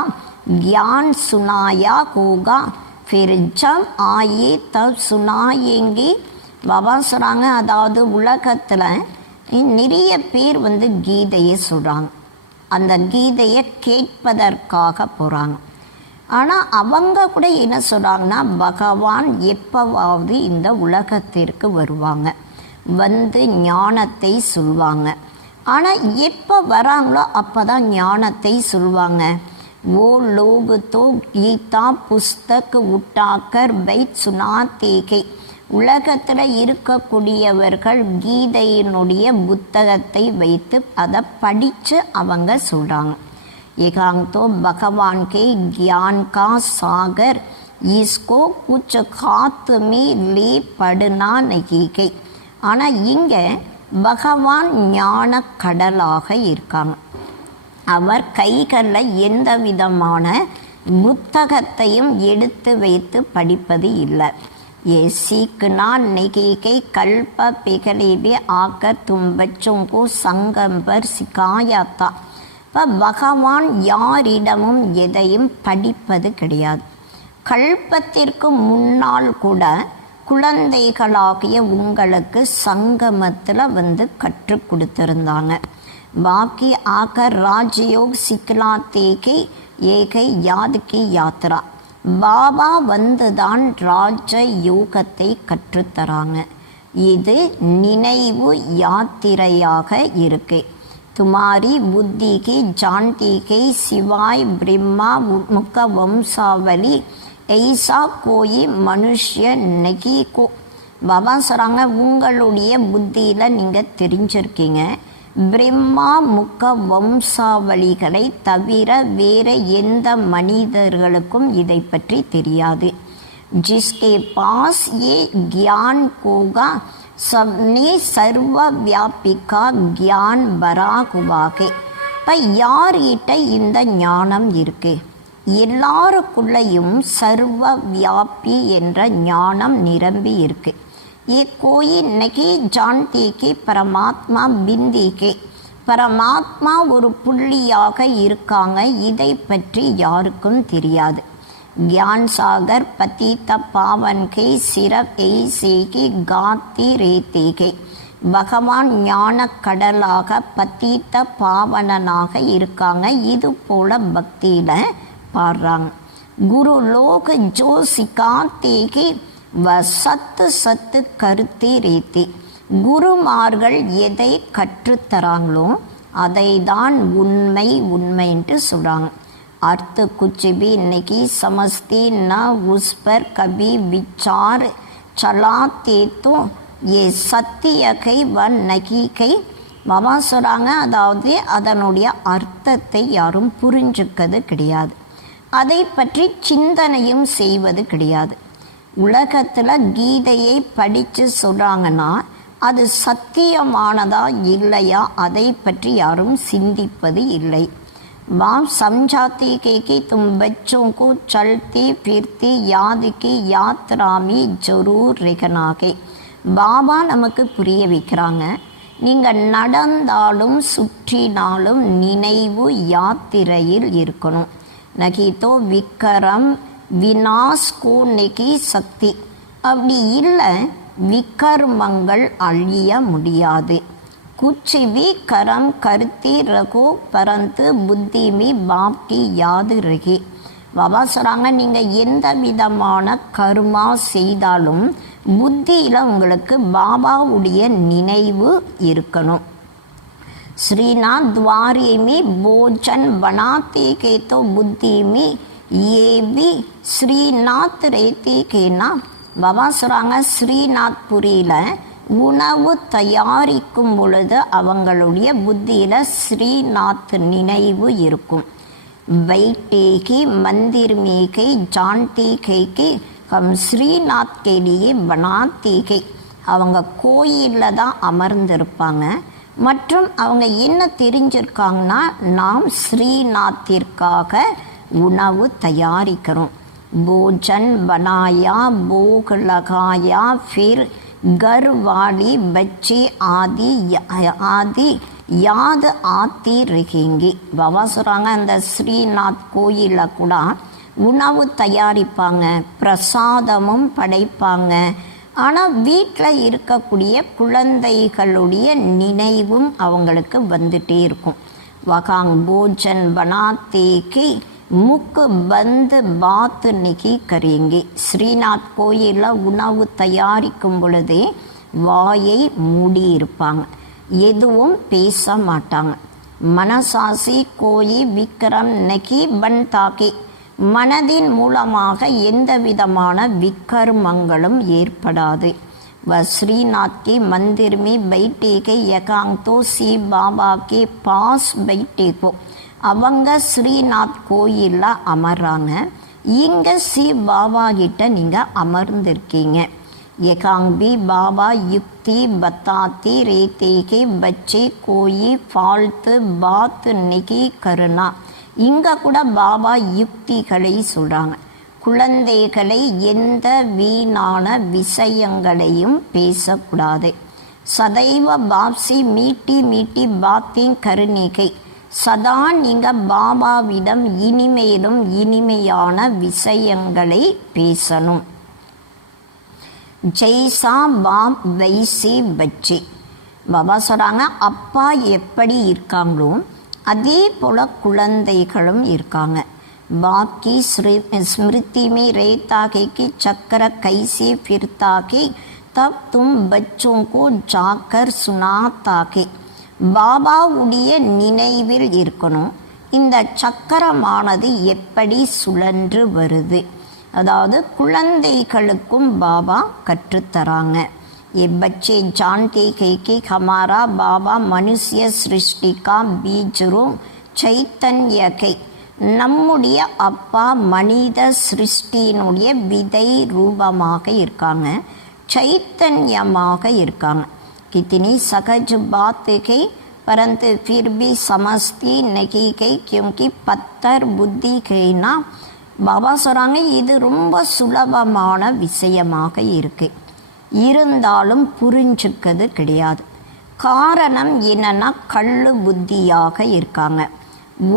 ज्ञान सुनाया होगा, फिर जब आए तब सुनाएंगे. பாபா சொல்கிறாங்க, அதாவது உலகத்தில் நிறைய பேர் வந்து கீதையை சொல்கிறாங்க, அந்த கீதையை கேட்பதற்காக போகிறாங்க. ஆனால் அவங்க கூட என்ன சொல்கிறாங்கன்னா, பகவான் எப்போவாவது இந்த உலகத்திற்கு வருவாங்க, வந்து ஞானத்தை சொல்லுவாங்க. ஆனால் எப்போ வராங்களோ அப்போ தான் ஞானத்தை சொல்லுவாங்க. ஓ லோகு தோ கீதா புஸ்தக் உட்டாக்கர் பைத் சுனாத்தேகை. உலகத்தில் இருக்கக்கூடியவர்கள் கீதையினுடைய புத்தகத்தை வைத்து அதை படித்து அவங்க சொல்கிறாங்க. एकांग तो भगवान के ज्ञान का सागर, इसको कुछ हाथ में ले पड़ना नहीं गई. ஆனால் இங்கே பகவான் ஞான கடலாக இருக்காங்க. அவர் கைகளில் எந்த விதமான புத்தகத்தையும் எடுத்து வைத்து படிப்பது இல்லை. ये सीखना नहीं गई कल्प पिघले भी आकर तुम बच्चों को संगम पर सिखाया था. இப்போ பகவான் யாரிடமும் எதையும் படிப்பது கிடையாது. கல்பத்திற்கு முன்னால் கூட குழந்தைகளாகிய உங்களுக்கு சங்கமத்தில் வந்து கற்றுக் கொடுத்துருந்தாங்க. பாக்கி ஆக்கர் ராஜயோக் சிக்கலாத்தேகை ஏகை யாதுக்கி யாத்ரா. பாபா வந்து தான் ராஜ யோகத்தை கற்றுத்தராங்க. இது நினைவு யாத்திரையாக இருக்கு. துமாரி புத்தி கி ஜான்தி கி சிவாய் பிரம்மா முக்க வம்சாவளி ஐசா கோயி மனுஷ்ய நகி கோ. பாபா சொல்கிறாங்க, உங்களுடைய புத்தியில் நீங்கள் தெரிஞ்சிருக்கீங்க, பிரம்மா முக்க வம்சாவளிகளை தவிர வேறு எந்த மனிதர்களுக்கும் இதை பற்றி தெரியாது. जिसके पास ये ज्ञान होगा सबने सर्वव्यापी का ज्ञान भरा हुआ है. இப்போ யார்கிட்ட இந்த ஞானம் இருக்கு? எல்லாருக்குள்ளேயும் சர்வ வியாபி என்ற ஞானம் நிரம்பி இருக்கு. ये कोई नहीं जानते कि परमात्मा बिंदी के பரமாத்மா ஒரு புள்ளியாக இருக்காங்க, இதை பற்றி யாருக்கும் தெரியாது. ज्ञान सागर पतित पावन के सिर्फ ऐसे की गाती रहते के. பகவான் ஞான கடலாக பத்தித்த பாவனனாக இருக்காங்க, இது போல பக்தியில் பாடுறாங்க. குரு லோக ஜோ சிகாத்தே கி வ சத்து சத்து கருத்தி ரேத்தி. குருமார்கள் எதை கற்றுத்தராங்களோ அதை தான் உண்மை உண்மைன்ட்டு சொல்கிறாங்க. अर्थ कुछ भी नहीं समझते न उस पर कभी विचार चलाते तो ये सत्य கை வ நகி கை. மாமா சொல்கிறாங்க, அதாவது அதனுடைய அர்த்தத்தை யாரும் புரிஞ்சுக்கிறது கிடையாது, அதை பற்றி சிந்தனையும் செய்வது கிடையாது. உலகத்தில் கீதையை படித்து சொல்கிறாங்கன்னா அது சத்தியமானதா இல்லையா அதை பற்றி யாரும் சிந்திப்பது இல்லை. बाप समझाते कि तुम बच्चों को चलते फिरते याद की यात्रा में जरूर रहना है. பாபா நமக்கு புரிய வைக்கிறாங்க, நீங்கள் நடந்தாலும் சுற்றினாலும் நினைவு யாத்திரையில் இருக்கணும். நகிதோ விக்ரம் வினாஸ் கோ நெகி சக்தி. அப்படி இல்லை, விக்கர்மங்கள் அழிய முடியாது. कुछ भी कर्म करते रहो परंतु புத்தி में बाप की याद रहे. பாபா சொல்கிறாங்க, நீங்கள் எந்த விதமான கர்மா செய்தாலும் புத்தியில் உங்களுக்கு பாபாவுடைய நினைவு இருக்கணும். श्रीनाथ द्वारे में भोजन बनाते के तो बुद्धि में ये भी श्रीनाथ रहते के ना. பாபா சொல்கிறாங்க, ஸ்ரீநாத் புரியில் உணவு தயாரிக்கும் பொழுது அவங்களுடைய புத்தியில் ஸ்ரீநாத் நினைவு இருக்கும். बैठे मंदिर में के जानते के हम श्रीनाथ के लिए बनाते के. அவங்க கோயிலில் தான் அமர்ந்திருப்பாங்க. மற்றும் அவங்க என்ன தெரிஞ்சிருக்காங்கன்னா, நாம் ஸ்ரீநாத்திற்காக உணவு தயாரிக்கிறோம். भोजन बनाया भोग लगाया फिर घर वाली बच्चे आदि याद आती रहेंगी. பாபா சொல்கிறாங்க, அந்த ஸ்ரீநாத் கோயிலில் கூட உணவு தயாரிப்பாங்க, பிரசாதமும் படைப்பாங்க. ஆனால் வீட்டில் இருக்கக்கூடிய குழந்தைகளுடைய நினைவும் அவங்களுக்கு வந்துட்டே இருக்கும். வகாங் போஜன் பனாத்தேக்கி முக்கு பந்து பாத்து நிகி கரேங்கி. ஸ்ரீநாத் கோயிலில் உணவு தயாரிக்கும் பொழுதே வாயை மூடியிருப்பாங்க, எதுவும் பேச மாட்டாங்க. மனசாசி கோயி விக்ரம் நகி பன் தாக்கி. மனதின் மூலமாக எந்த விதமான விக்கர்மங்களும் ஏற்படாது. वह श्रीनाथ के मंदिर में बैठे के एकांत तो सी बाबा के पास बैठे को. அவங்க ஸ்ரீநாத் கோயிலில் அமர்றாங்க, இங்கே சி பாபா கிட்ட நீங்கள் அமர்ந்திருக்கீங்க. एकांत भी बाबा युक्ति बताते रहते कि बच्चे कोई फालतू बात नहीं करना. இங்கே கூட பாபா யுக்திகளை சொல்கிறாங்க, குழந்தைகளை எந்த வீணான விஷயங்களையும் பேசக்கூடாது. சதைவ பாப்சி மீட்டி மீட்டி பாத்திங் கருணிகை. சதா நீங்கள் பாபாவிடம் இனிமேலும் இனிமையான விஷயங்களை பேசணும். ஜெய்சா பாப் வைசி பச்சி. பாபா சொல்கிறாங்க, அப்பா எப்படி இருக்காங்களோ அதே போல் குழந்தைகளும் இருக்காங்க. बाप की स्मृति में रहता है कि चक्र कैसे फिरता है तब तुम बच्चों को जाकर सुनाता के பாபாவுடைய நினைவில் இருக்கணும். இந்த சக்கரமானது எப்படி சுழன்று வருது, அதாவது குழந்தைகளுக்கும் பாபா கற்றுத்தராங்க. ये बच्चे जानते हैं कि हमारा बाबा मनुष्य सृष्टि का बीज रूप चैतन्य के நம்முடைய அப்பா மனித சிருஷ்டியினுடைய விதை ரூபமாக இருக்காங்க, चैतन्यமாக இருக்காங்க. कितनी सहज बात है, परंतु फिर भी समझती नहीं गई क्योंकि पत्थर बुद्धि है ना. பாபா சொல்கிறாங்க இது ரொம்ப சுலபமான விஷயமாக இருக்கு, இருந்தாலும் புரிஞ்சுக்கிறது கிடையாது. காரணம் என்னன்னா கள்ளு புத்தியாக இருக்காங்க.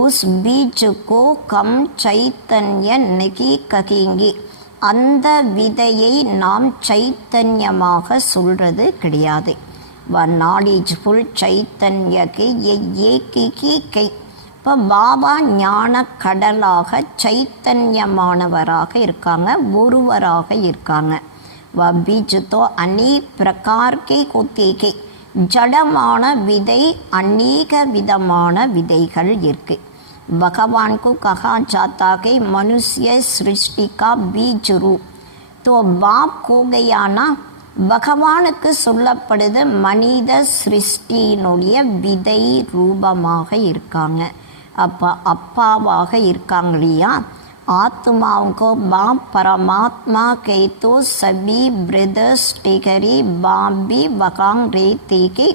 உஸ் பீஜுக்கோ கம் சைத்தன்ய நெகி ககிங்கி, அந்த விதையை நாம் சைத்தன்யமாக சொல்றது கிடையாது. வ நாலேஜ்ஃபுல் சைத்தன்யக்கு ஏகி கை. இப்போ பாபா ஞான கடலாக சைத்தன்யமானவராக இருக்காங்க, ஒருவராக இருக்காங்க. वह बीज तो अनेक प्रकार के होते हैं. जड़மான விதை अनेक विधமான விதைகள் இருக்கு. भगवान को कहा जाता है मनुष्य सृष्टि का बीज रूप. तो बाप हो गया ना, பகவானுக்கு சொல்லப்படுது மனித சிருஷ்டியினுடைய விதை ரூபமாக இருக்காங்க. அப்போ அப்பாவாக இருக்காங்க இல்லையா. आत्माओं को बाप परमात्मा के तो सभी ब्रदर्स टिकरी बाप भी वकांग रहते के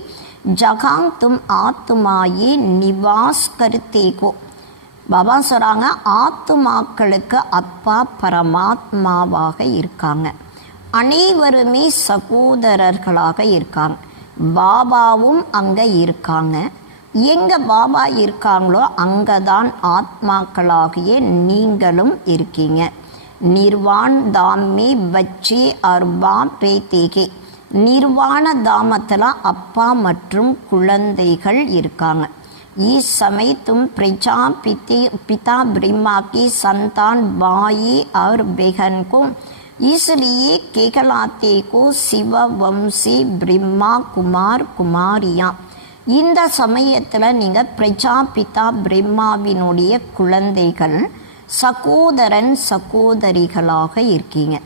जहाँ तुम आत्माई निवास करते को. பாபா சொல்கிறாங்க ஆத்மாக்களுக்கு அப்பா பரமாத்மாவாக இருக்காங்க, அனைவருமே சகோதரர்களாக இருக்காங்க. பாபாவும் அங்கே இருக்காங்க. எங்கே பாபா இருக்காங்களோ அங்கே தான் ஆத்மாக்களாகிய நீங்களும் இருக்கீங்க. நிர்வாண தாமே பச்சி और बाप रहते हैं. நிர்வாண தாமத்தில் அப்பா மற்றும் குழந்தைகள் இருக்காங்க. इस समय तुम प्रजापिता पिता ब्रह्मा की संतान भाई और बहन को इसलिए कहलाते को शिव वंशी ब्रह्मा कुमार कुमारियाँ. இந்த சமயத்தில் நீங்கள் பிரஜாபிதா பிரம்மாவினுடைய குழந்தைகள், சகோதரன் சகோதரிகளாக இருக்கீங்க.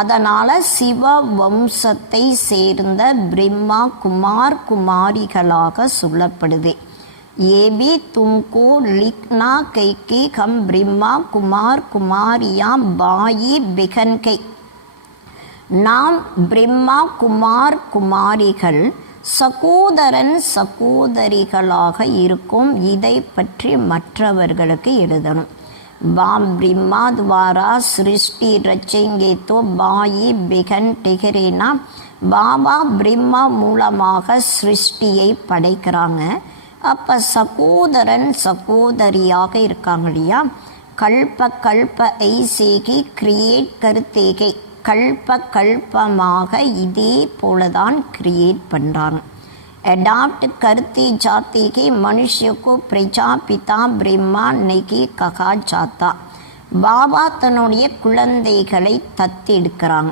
அதனால் சிவ வம்சத்தை சேர்ந்த பிரம்மா குமார் குமாரிகளாக சொல்லப்படுது. ये भी तुमको लिखना कह कि हम ब्रह्मा कुमार कुमारियाँ भाई बहन के. நாம் பிரம்மா குமார் குமாரிகள் சகோதரன் சகோதரிகளாக இருக்கும். இதை பற்றி மற்றவர்களுக்கு எழுதணும். बाप ब्रह्मा द्वारा सृष्टि रचेंगे तो भाई बहन ठहरेना. பாபா பிரம்மா மூலமாக சிருஷ்டியை படைக்கிறாங்க. அப்போ சகோதரன் சகோதரியாக இருக்காங்க இல்லையா. கல்ப கல்ப ஐசேகி கிரியேட் கருத்தேகை. கல்ப கல்பமாக இதே போல தான் கிரியேட் பண்ணுறாங்க. अडॉप्ट करते जाते कि मनुष्य को प्रजापिता ब्रह्मा नहीं कहा जाता. பாபா தன்னுடைய குழந்தைகளை தத்தெடுக்கிறாங்க.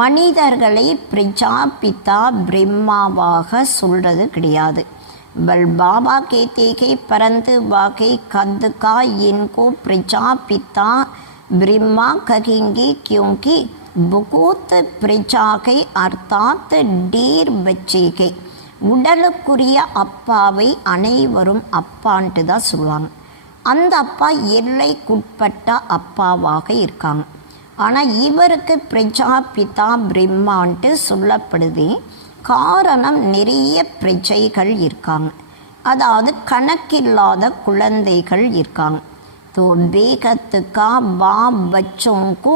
மனிதர்களை பிரஜாபிதா பிரம்மாவாக சொல்கிறது கிடையாது. बल बाबा कहते कि परंतु वाकई कद का इनको प्रजापिता ब्रह्मा कहेंगे क्योंकि बहुत प्रजा के अर्थात ढेर बच्चे के. உடலுக்குரிய அப்பாவை அனைவரும் அப்பான்ட்டு தான் சொல்லுவாங்க. அந்த அப்பா எல்லைக்குட்பட்ட அப்பாவாக இருக்காங்க. ஆனால் இவருக்கு பிரஜாபிதா பிரம்மான்ட்டு சொல்லப்படுது. காரணம் நிறைய பிரஜைகள் இருக்காங்க, அதாவது கணக்கில்லாத குழந்தைகள் இருக்காங்க. तो बेगत का बाप बच्चों को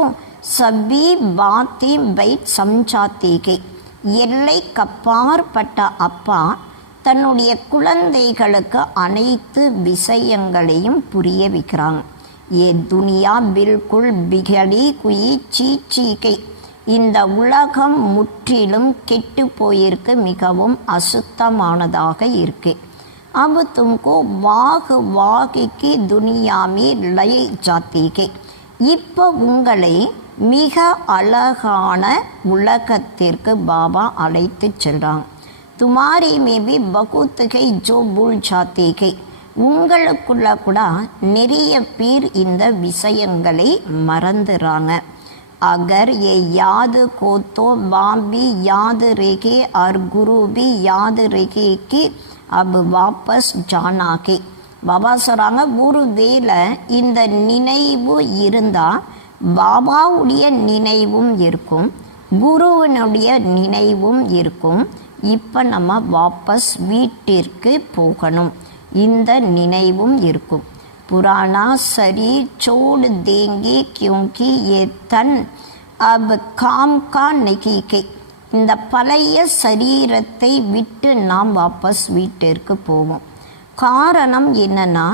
सभी बातें बैठ समझाते के. எல்லைக்கப்பாற்பட்ட அப்பா தன்னுடைய குழந்தைகளுக்கு அனைத்து விஷயங்களையும் புரிய வைக்கிறாங்க. ஏ துனியா பில்குல் பிகடி குயி சீச்சீகை. இந்த உலகம் முற்றிலும் கெட்டு போயிருக்கு, மிகவும் அசுத்தமானதாக இருக்கு. अब तुमको वाग वाग की दुनिया में लय जाती है. இப்போ உங்களை மிக அழகான உலகத்திற்கு பாபா அழைத்து செல்றாங்க. துமாரி மேபி பகுத்துகை ஜோ புல் ஜாத்திகை, உங்களுக்குள்ள கூட நிறைய பேர் இந்த விஷயங்களை மறந்துறாங்க. अगर ये याद को तो बाप भी याद रखे और गुरु भी याद रखे कि अब वापस जाना के. பாபா சொல்கிறாங்க, ஒரு வேளை இந்த நினைவு இருந்தால் பாபாவுடைய நினைவும் இருக்கும், குருவினுடைய நினைவும் இருக்கும். இப்போ நம்ம வாபஸ் வீட்டிற்கு போகணும், இந்த நினைவும் இருக்கும். पुराना शरीर छोड़ देंगे क्योंकि ये तन अब काम का नहीं के. இந்த பழைய சரீரத்தை விட்டு நாம் வாபஸ் வீட்டிற்கு போவோம். காரணம் என்னன்னா,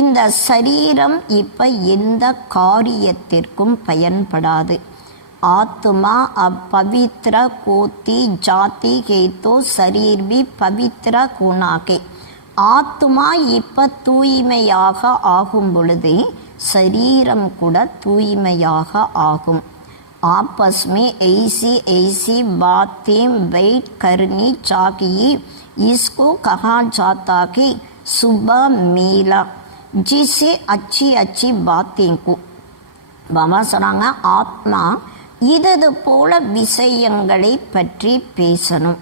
இந்த சரீரம் இப்போ எந்த காரியத்திற்கும் பயன்படாது. आत्मा अब पवित्र होती जाती है तो शरीर भी पवित्र होना के. ஆத்மா இப்போ தூய்மையாக ஆகும் பொழுது சரீரம் கூட தூய்மையாக ஆகும். आपस में ऐसी ऐसी बातें बैठ करनी चाहिए, इसको कहा जाता कि सुबह मेला, जिसे अच्छी अच्छी बातें को. பாபா சொன்னாங்க, ஆத்மா இது போல விஷயங்களை பற்றி பேசணும்.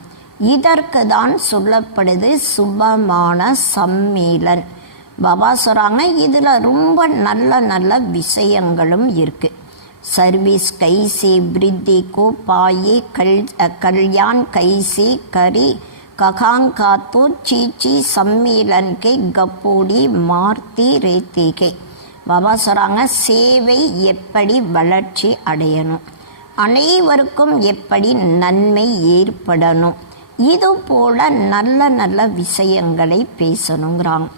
இதற்கு தான் சொல்லப்படுது சுபமான சம்மேளன். பாபா சொல்கிறாங்க, இதில் ரொம்ப நல்ல நல்ல விஷயங்களும் இருக்குது. सर्विस कैसे वृद्धि को पाए, कल्याण कैसे करे, कखांका तो चीची सम्मेलन के गपोड़ी मारती रहती के. பாபா சொல்கிறாங்க, சேவை எப்படி வளர்ச்சி அடையணும், அனைவருக்கும் எப்படி நன்மை ஏற்படணும், இது போல நல்ல நல்ல விஷயங்களை பேசணுங்கிறாங்க.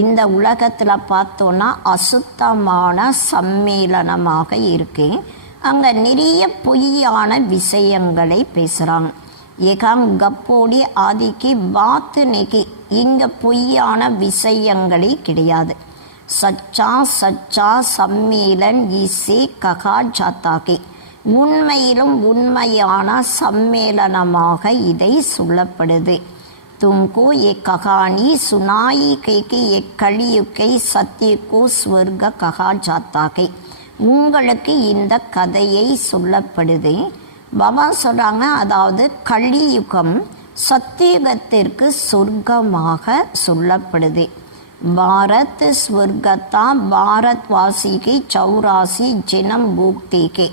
இந்த உலகத்தில் பார்த்தோன்னா அசுத்தமான சம்மேளனமாக இருக்கு. அங்கே நிறைய பொய்யான விஷயங்களை பேசுகிறாங்க. ஏகாம் கப்போடி ஆதிக்கு பாத்து நெகி, இங்கே பொய்யான விஷயங்களே கிடையாது. சச்சா சச்சா சம்மேளன் இசே ககா ஜாத்தாகி, உண்மையிலும் உண்மையான சம்மேளனமாக இதை சொல்லப்படுது. तुमको ये कहानी सुनाई गई कि ये कलियुग के सत्य को स्वर्ग कहा जाता है. உங்களுக்கு இந்த கதையை சொல்லப்படுது. பாபா சொல்கிறாங்க, அதாவது கலியுகம் சத்தியுகத்திற்கு சொர்க்கமாக சொல்லப்படுது. பாரத் ஸ்வர்கத்தா பாரத்வாசிக்கு 84 ஜெனம் பூக்திகே.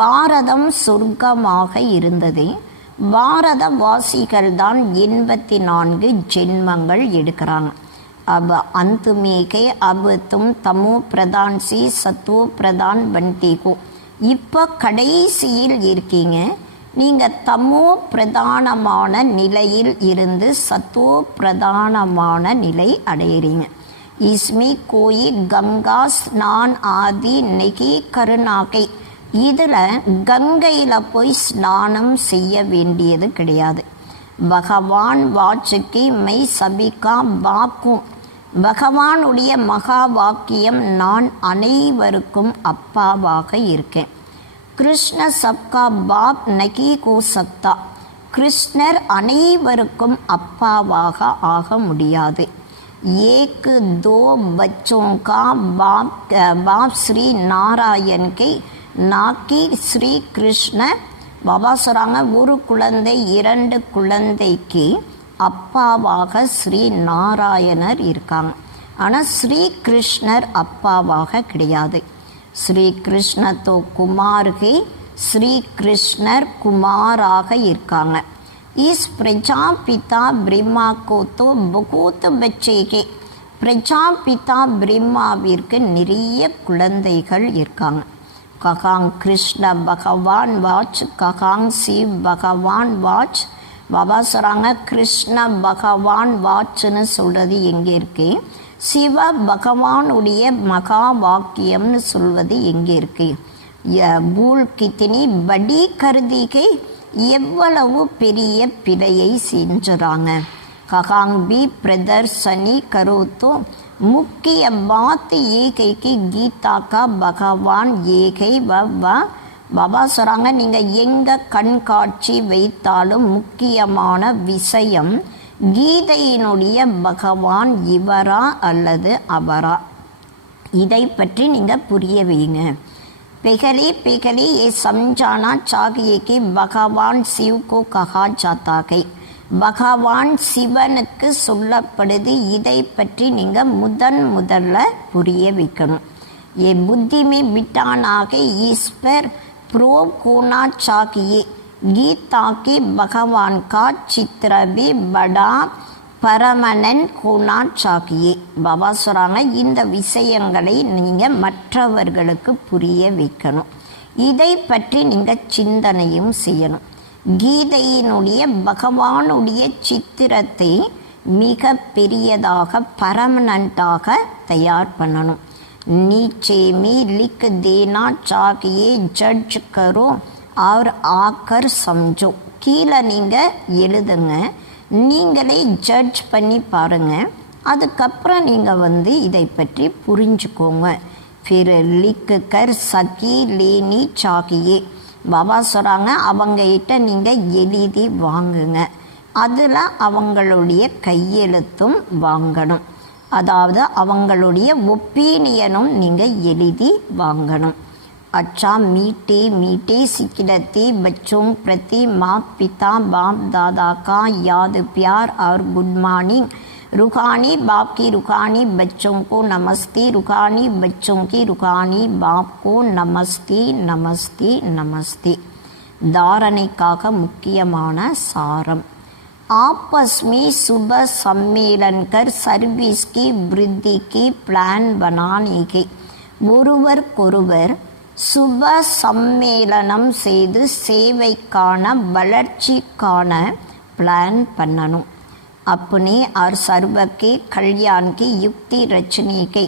பாரதம் சொர்க்கமாக இருந்தது. பாரதவாசிகள் தான் 84 ஜென்மங்கள் எடுக்கிறாங்க. अब अंत में के अब तुम तमो प्रधान से सत्व प्रधान बनती हो. இப்போ கடைசியில் இருக்கீங்க, நீங்கள் தமோ பிரதானமான நிலையில் இருந்து சத்துவ பிரதானமான நிலை அடையிறீங்க. इसमें कोई गंगा स्नान आदि नहीं करना के. இதில் கங்கையில் போய் ஸ்நானம் செய்ய வேண்டியது கிடையாது. பகவான் வாச்சுக்கு மை சபிகா பாக்கும், பகவானுடைய மகா வாக்கியம், நான் அனைவருக்கும் அப்பாவாக இருக்கேன். கிருஷ்ண சப்கா பாப் நகி கோ சக்தா, கிருஷ்ணர் அனைவருக்கும் அப்பாவாக ஆக முடியாது. ஏக்கு தோ பச்சோं का बाप श्री नारायण के நாக்கி ஸ்ரீ கிருஷ்ண. பாபா சொல்கிறாங்க, ஒரு குழந்தை 2 குழந்தைக்கு அப்பாவாக ஸ்ரீ நாராயணர் இருக்காங்க. ஆனால் ஸ்ரீ கிருஷ்ணர் அப்பாவாக கிடையாது. ஸ்ரீ கிருஷ்ணத்தோ குமார்கே, ஸ்ரீ கிருஷ்ணர் குமாராக இருக்காங்க. இஸ் பிரஜாபிதா பிரம்மா கோ தோ பகூத் பச்சேகே. பிரஜாபிதா பிரம்மாவிற்கு நிறைய குழந்தைகள் இருக்காங்க. ககாங் கிருஷ்ண பகவான் வாச், ககாங் சிவ் பகவான் வாச். பாபா சொல்கிறாங்க, கிருஷ்ண பகவான் வாட்சுன்னு சொல்கிறது எங்கே இருக்கு, சிவ பகவானுடைய மகா வாக்கியம்னு சொல்வது எங்கே இருக்கு. பூல் கித்தினி படி கருதிகை, எவ்வளவு பெரிய பிழையை செஞ்சுறாங்க. ககாங் பி பிரதர்சனி கரோத்தோ, मुख्य बात ये है कि गीता का भगवान एक है, वह பாபா சொல்கிறாங்க, நீங்கள் எங்கே கண்காட்சி வைத்தாலும் முக்கியமான விஷயம் கீதையினுடைய பகவான் இவரா அல்லது அவரா, இதை பற்றி நீங்கள் புரிய வைங்க. पिघली पिघली ये समझाना चाहिए कि भगवान शिव को कहा जाता है. பகவான் சிவனுக்கு சொல்லப்படுது. இதை பற்றி நீங்கள் முதல்ல புரிய வைக்கணும். ये बुद्धि में बिठाना के ईश्वर प्रोव होना चाहिए. गीता के भगवान का चित्र भी बड़ा பரமனன்ட் होना चाहिए. பாபா சொல்கிறாங்க, இந்த விஷயங்களை நீங்கள் மற்றவர்களுக்கு புரிய வைக்கணும். இதை பற்றி நீங்கள் சிந்தனையும் செய்யணும். கீதையினுடைய பகவானுடைய சித்திரத்தை மிக பெரியதாக பர்மனண்ட்டாக தயார் பண்ணணும். नीचे में लिख देना चाहिए जज करो और आकर समझो. கீழே நீங்கள் எழுதுங்க, நீங்களே ஜட்ஜ் பண்ணி பாருங்கள், அதுக்கப்புறம் நீங்கள் இதை பற்றி புரிஞ்சுக்கோங்க. फिर लिख कर सकी लेनी चाहिए. பாபா சொல்கிறாங்க, அவங்ககிட்ட நீங்கள் எழுதி வாங்குங்க, அதில் அவங்களுடைய கையெழுத்தும் வாங்கணும். அதாவது அவங்களுடைய ஒப்பீனியனும் நீங்கள் எழுதி வாங்கணும். अच्छा मीठे मीठे सिखलाते बच्चों प्रति माता पिता बाप दादा का याद प्यार और गुड मॉर्निंग. रूहानी बाप की रूहानी बच्चों को नमस्ते, रूहानी बच्चों की रूहानी बाप को नमस्ते नमस्ते नमस्ते. धारणைக்காக முக்கியமான சாரம். आपस में सुबह सम्मेलन कर सर्विस की वृद्धि की प्लान बनाने के. ஒருவருக்கொருவர் சுப சம்மேளனம் செய்து சேவைக்கான வளர்ச்சிக்கான பிளான் பண்ணணும். अपने और सर्व के कल्याण की युक्ति रचने के.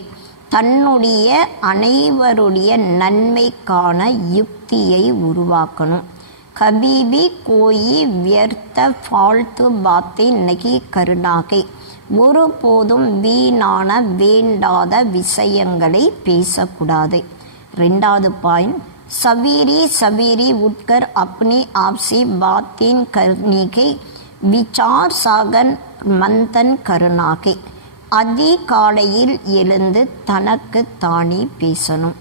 தன்னுடைய அனைவருடைய நன்மைக்கான யுக்தியை உருவாக்கணும். कभी भी कोई व्यर्थ फालतू बातें नहीं करना है. ஒருபோதும் வீணான வேண்டாத விஷயங்களை பேசக்கூடாது. ரெண்டாவது பாயிண்ட், सवेरे सवेरे उठकर अपने आप से बातें करने के विचार सागर मंथन करना है. அதிகாலையில் எழுந்து தனக்கு தானே பேசணும்,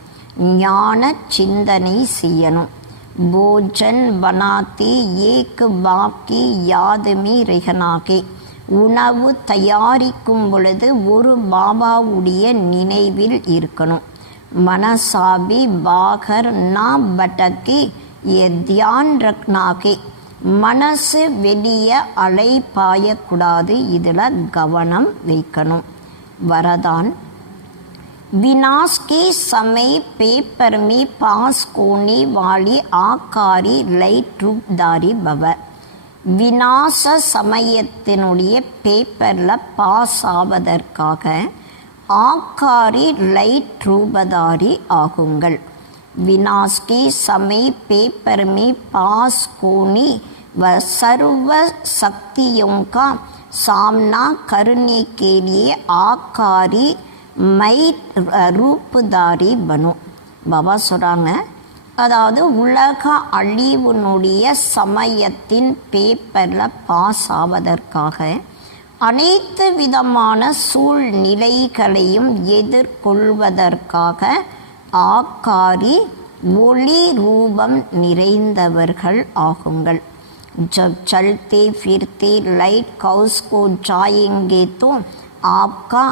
ஞான சிந்தனை செய்யணும். भोजन बनाते एक बाप की याद में रहना है. உணவு தயாரிக்கும் பொழுது ஒரு பாபாவுடைய நினைவில் இருக்கணும். மனசாபி பாகர் நா பட்டக்கி ये ध्यान रखना है. மனசு வெளியே அலை பாயக்கூடாது, இதில் கவனம் வைக்கணும். வரதான், विनाश के समय पेपर में पास होने वाली आकारी लाइट रूपधारी भव. விநாச சமயத்தினுடைய பேப்பரில் பாஸ் ஆவதற்காக ஆக்காரி லைட் ரூபதாரி ஆகுங்கள். विनाश के समय पेपर में पास होने व सर्व शक्तियों का सामना करने के लिए आकारी மை ரூபதாரி பனு. பாபா சொல்கிறாங்க, அதாவது உலக அழிவுனுடைய சமயத்தின் பேப்பரில் பாஸ் ஆவதற்காக அனைத்து விதமான சூழ்நிலைகளையும் எதிர்கொள்வதற்காக ஆக்காரி ஒளி ரூபம் நிறைந்தவர்கள் ஆகுங்கள். जब चलते फिरते लाइट हाउस को जाएंगे तो आपका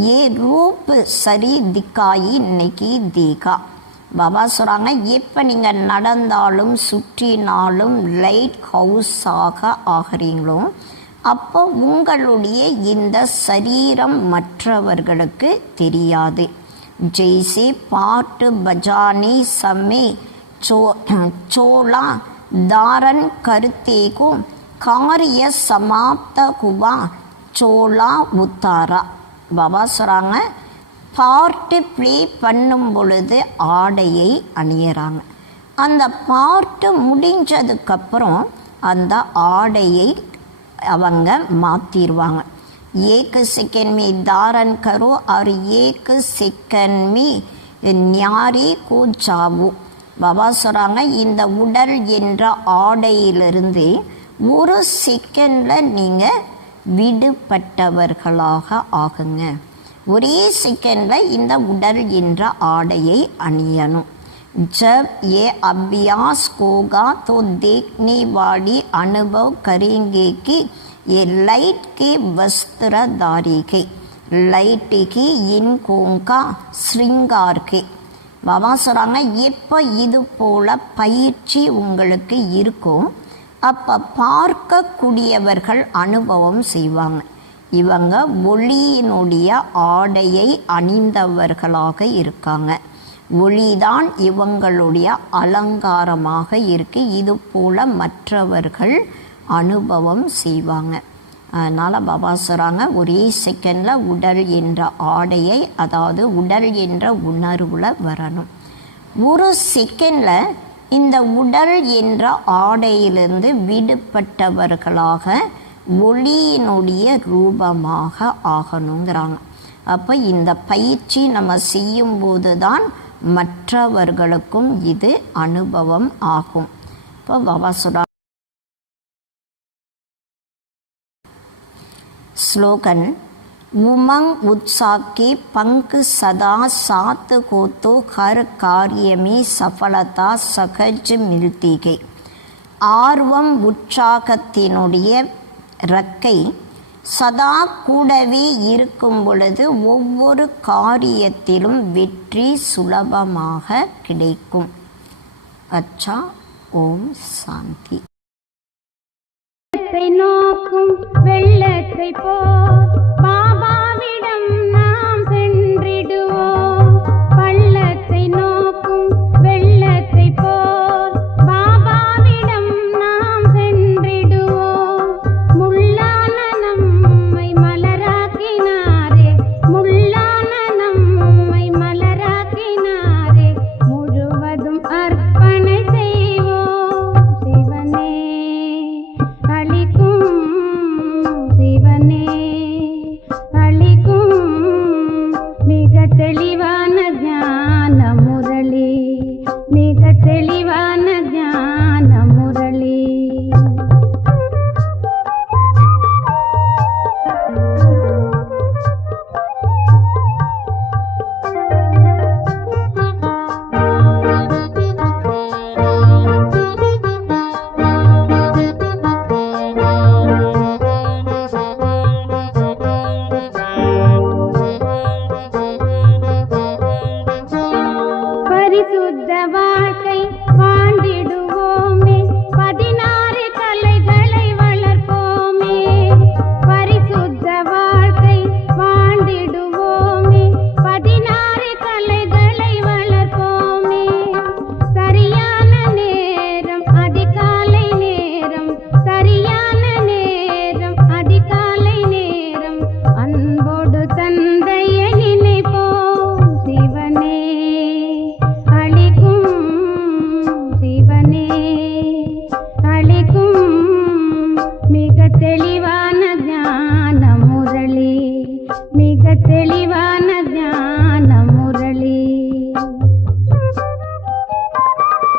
ये रूप சரி दिखाई नहीं देगा. பாபா சொல்கிறாங்க, எப்போ நீங்கள் நடந்தாலும் சுற்றினாலும் லைட் ஹவுஸாக ஆகிறீங்களோ அப்போ உங்களுடைய இந்த சரீரம் மற்றவர்களுக்கு தெரியாது. जैसे पाट बजाने समय चोला धारण करते को कार्य समाप्त हुआ चोला उतारा. பாபா சொல்கிறாங்க, பாட்டு ப்ளே பண்ணும் பொழுது ஆடையை அணியறாங்க. அந்த பாட்டு முடிஞ்சதுக்கப்புறம் அந்த ஆடையை அவங்க மாற்றிடுவாங்க. एक सेकंड में धारण करो और एक सेकंड में न्यारे को जाओ. பாபா சொல்கிறாங்க, இந்த உடல் என்ற ஆடையிலிருந்து ஒரு செகண்டில் நீங்கள் விடுபட்டவர்களாக ஆகுங்க. ஒரே செகண்டில் இந்த உடல் என்ற ஆடையை அணியணும். जब ये अभ्यास होगा तो देखने वाली अनुभव करेंगे कि ये लाइट के वस्त्रधारी के लाइट की इनको का श्रृंगार के பாபா சொல்கிறாங்க, எப்போ இது போல் பயிற்சி உங்களுக்கு இருக்கும் அப்போ பார்க்கக்கூடியவர்கள் அனுபவம் செய்வாங்க. இவங்க ஒளியினுடைய ஆடையை அணிந்தவர்களாக இருக்காங்க. ஒளிதான் இவங்களுடைய அலங்காரமாக இருக்கு. இது போல் மற்றவர்கள் அனுபவம் செய்வாங்க. அதனால் பாபா சொல்கிறாங்க, ஒரே செகண்டில் உடல் என்ற ஆடையை, அதாவது உடல் என்ற உணர்வில் வரணும். ஒரு செகண்டில் இந்த உடல் என்ற ஆடையிலிருந்து விடுபட்டவர்களாக ஒளியினுடைய ரூபமாக ஆகணுங்கிறாங்க. அப்போ இந்த பயிற்சி நம்ம செய்யும்போது தான் மற்றவர்களுக்கும் இது அனுபவம் ஆகும். இப்போ பாபா சொல்கிறாங்க, स्लोगन उमंग उत्साह के पंख सदा साथ हो तो हर कार्य में सफलता सहज मिलती है. ஆர்வம் உற்சாகத்தினுடைய இறக்கை சதா கூடவே இருக்கும் பொழுது ஒவ்வொரு காரியத்திலும் வெற்றி சுலபமாக கிடைக்கும். அச்சா, ஓம் சாந்தி. நோக்கும் வெள்ளத்தை போல் பாபாவிடம் நாம் சென்றிடுவோம். பள்ளத்தை நோக்கும் வெள்ளத்தை போல் பாபாவிடம் நாம் சென்றிடுவோம். முள்ளான நம்மை மலராக்கினாரே, முள்ளான நம்மை மலராக்கினாரே, முழுவதும் அர்ப்பணை செய்வோம். சிவனே சிவனே அளிக்கும் மிக தெளிவான ஞான முரளி, மிக தெளிவான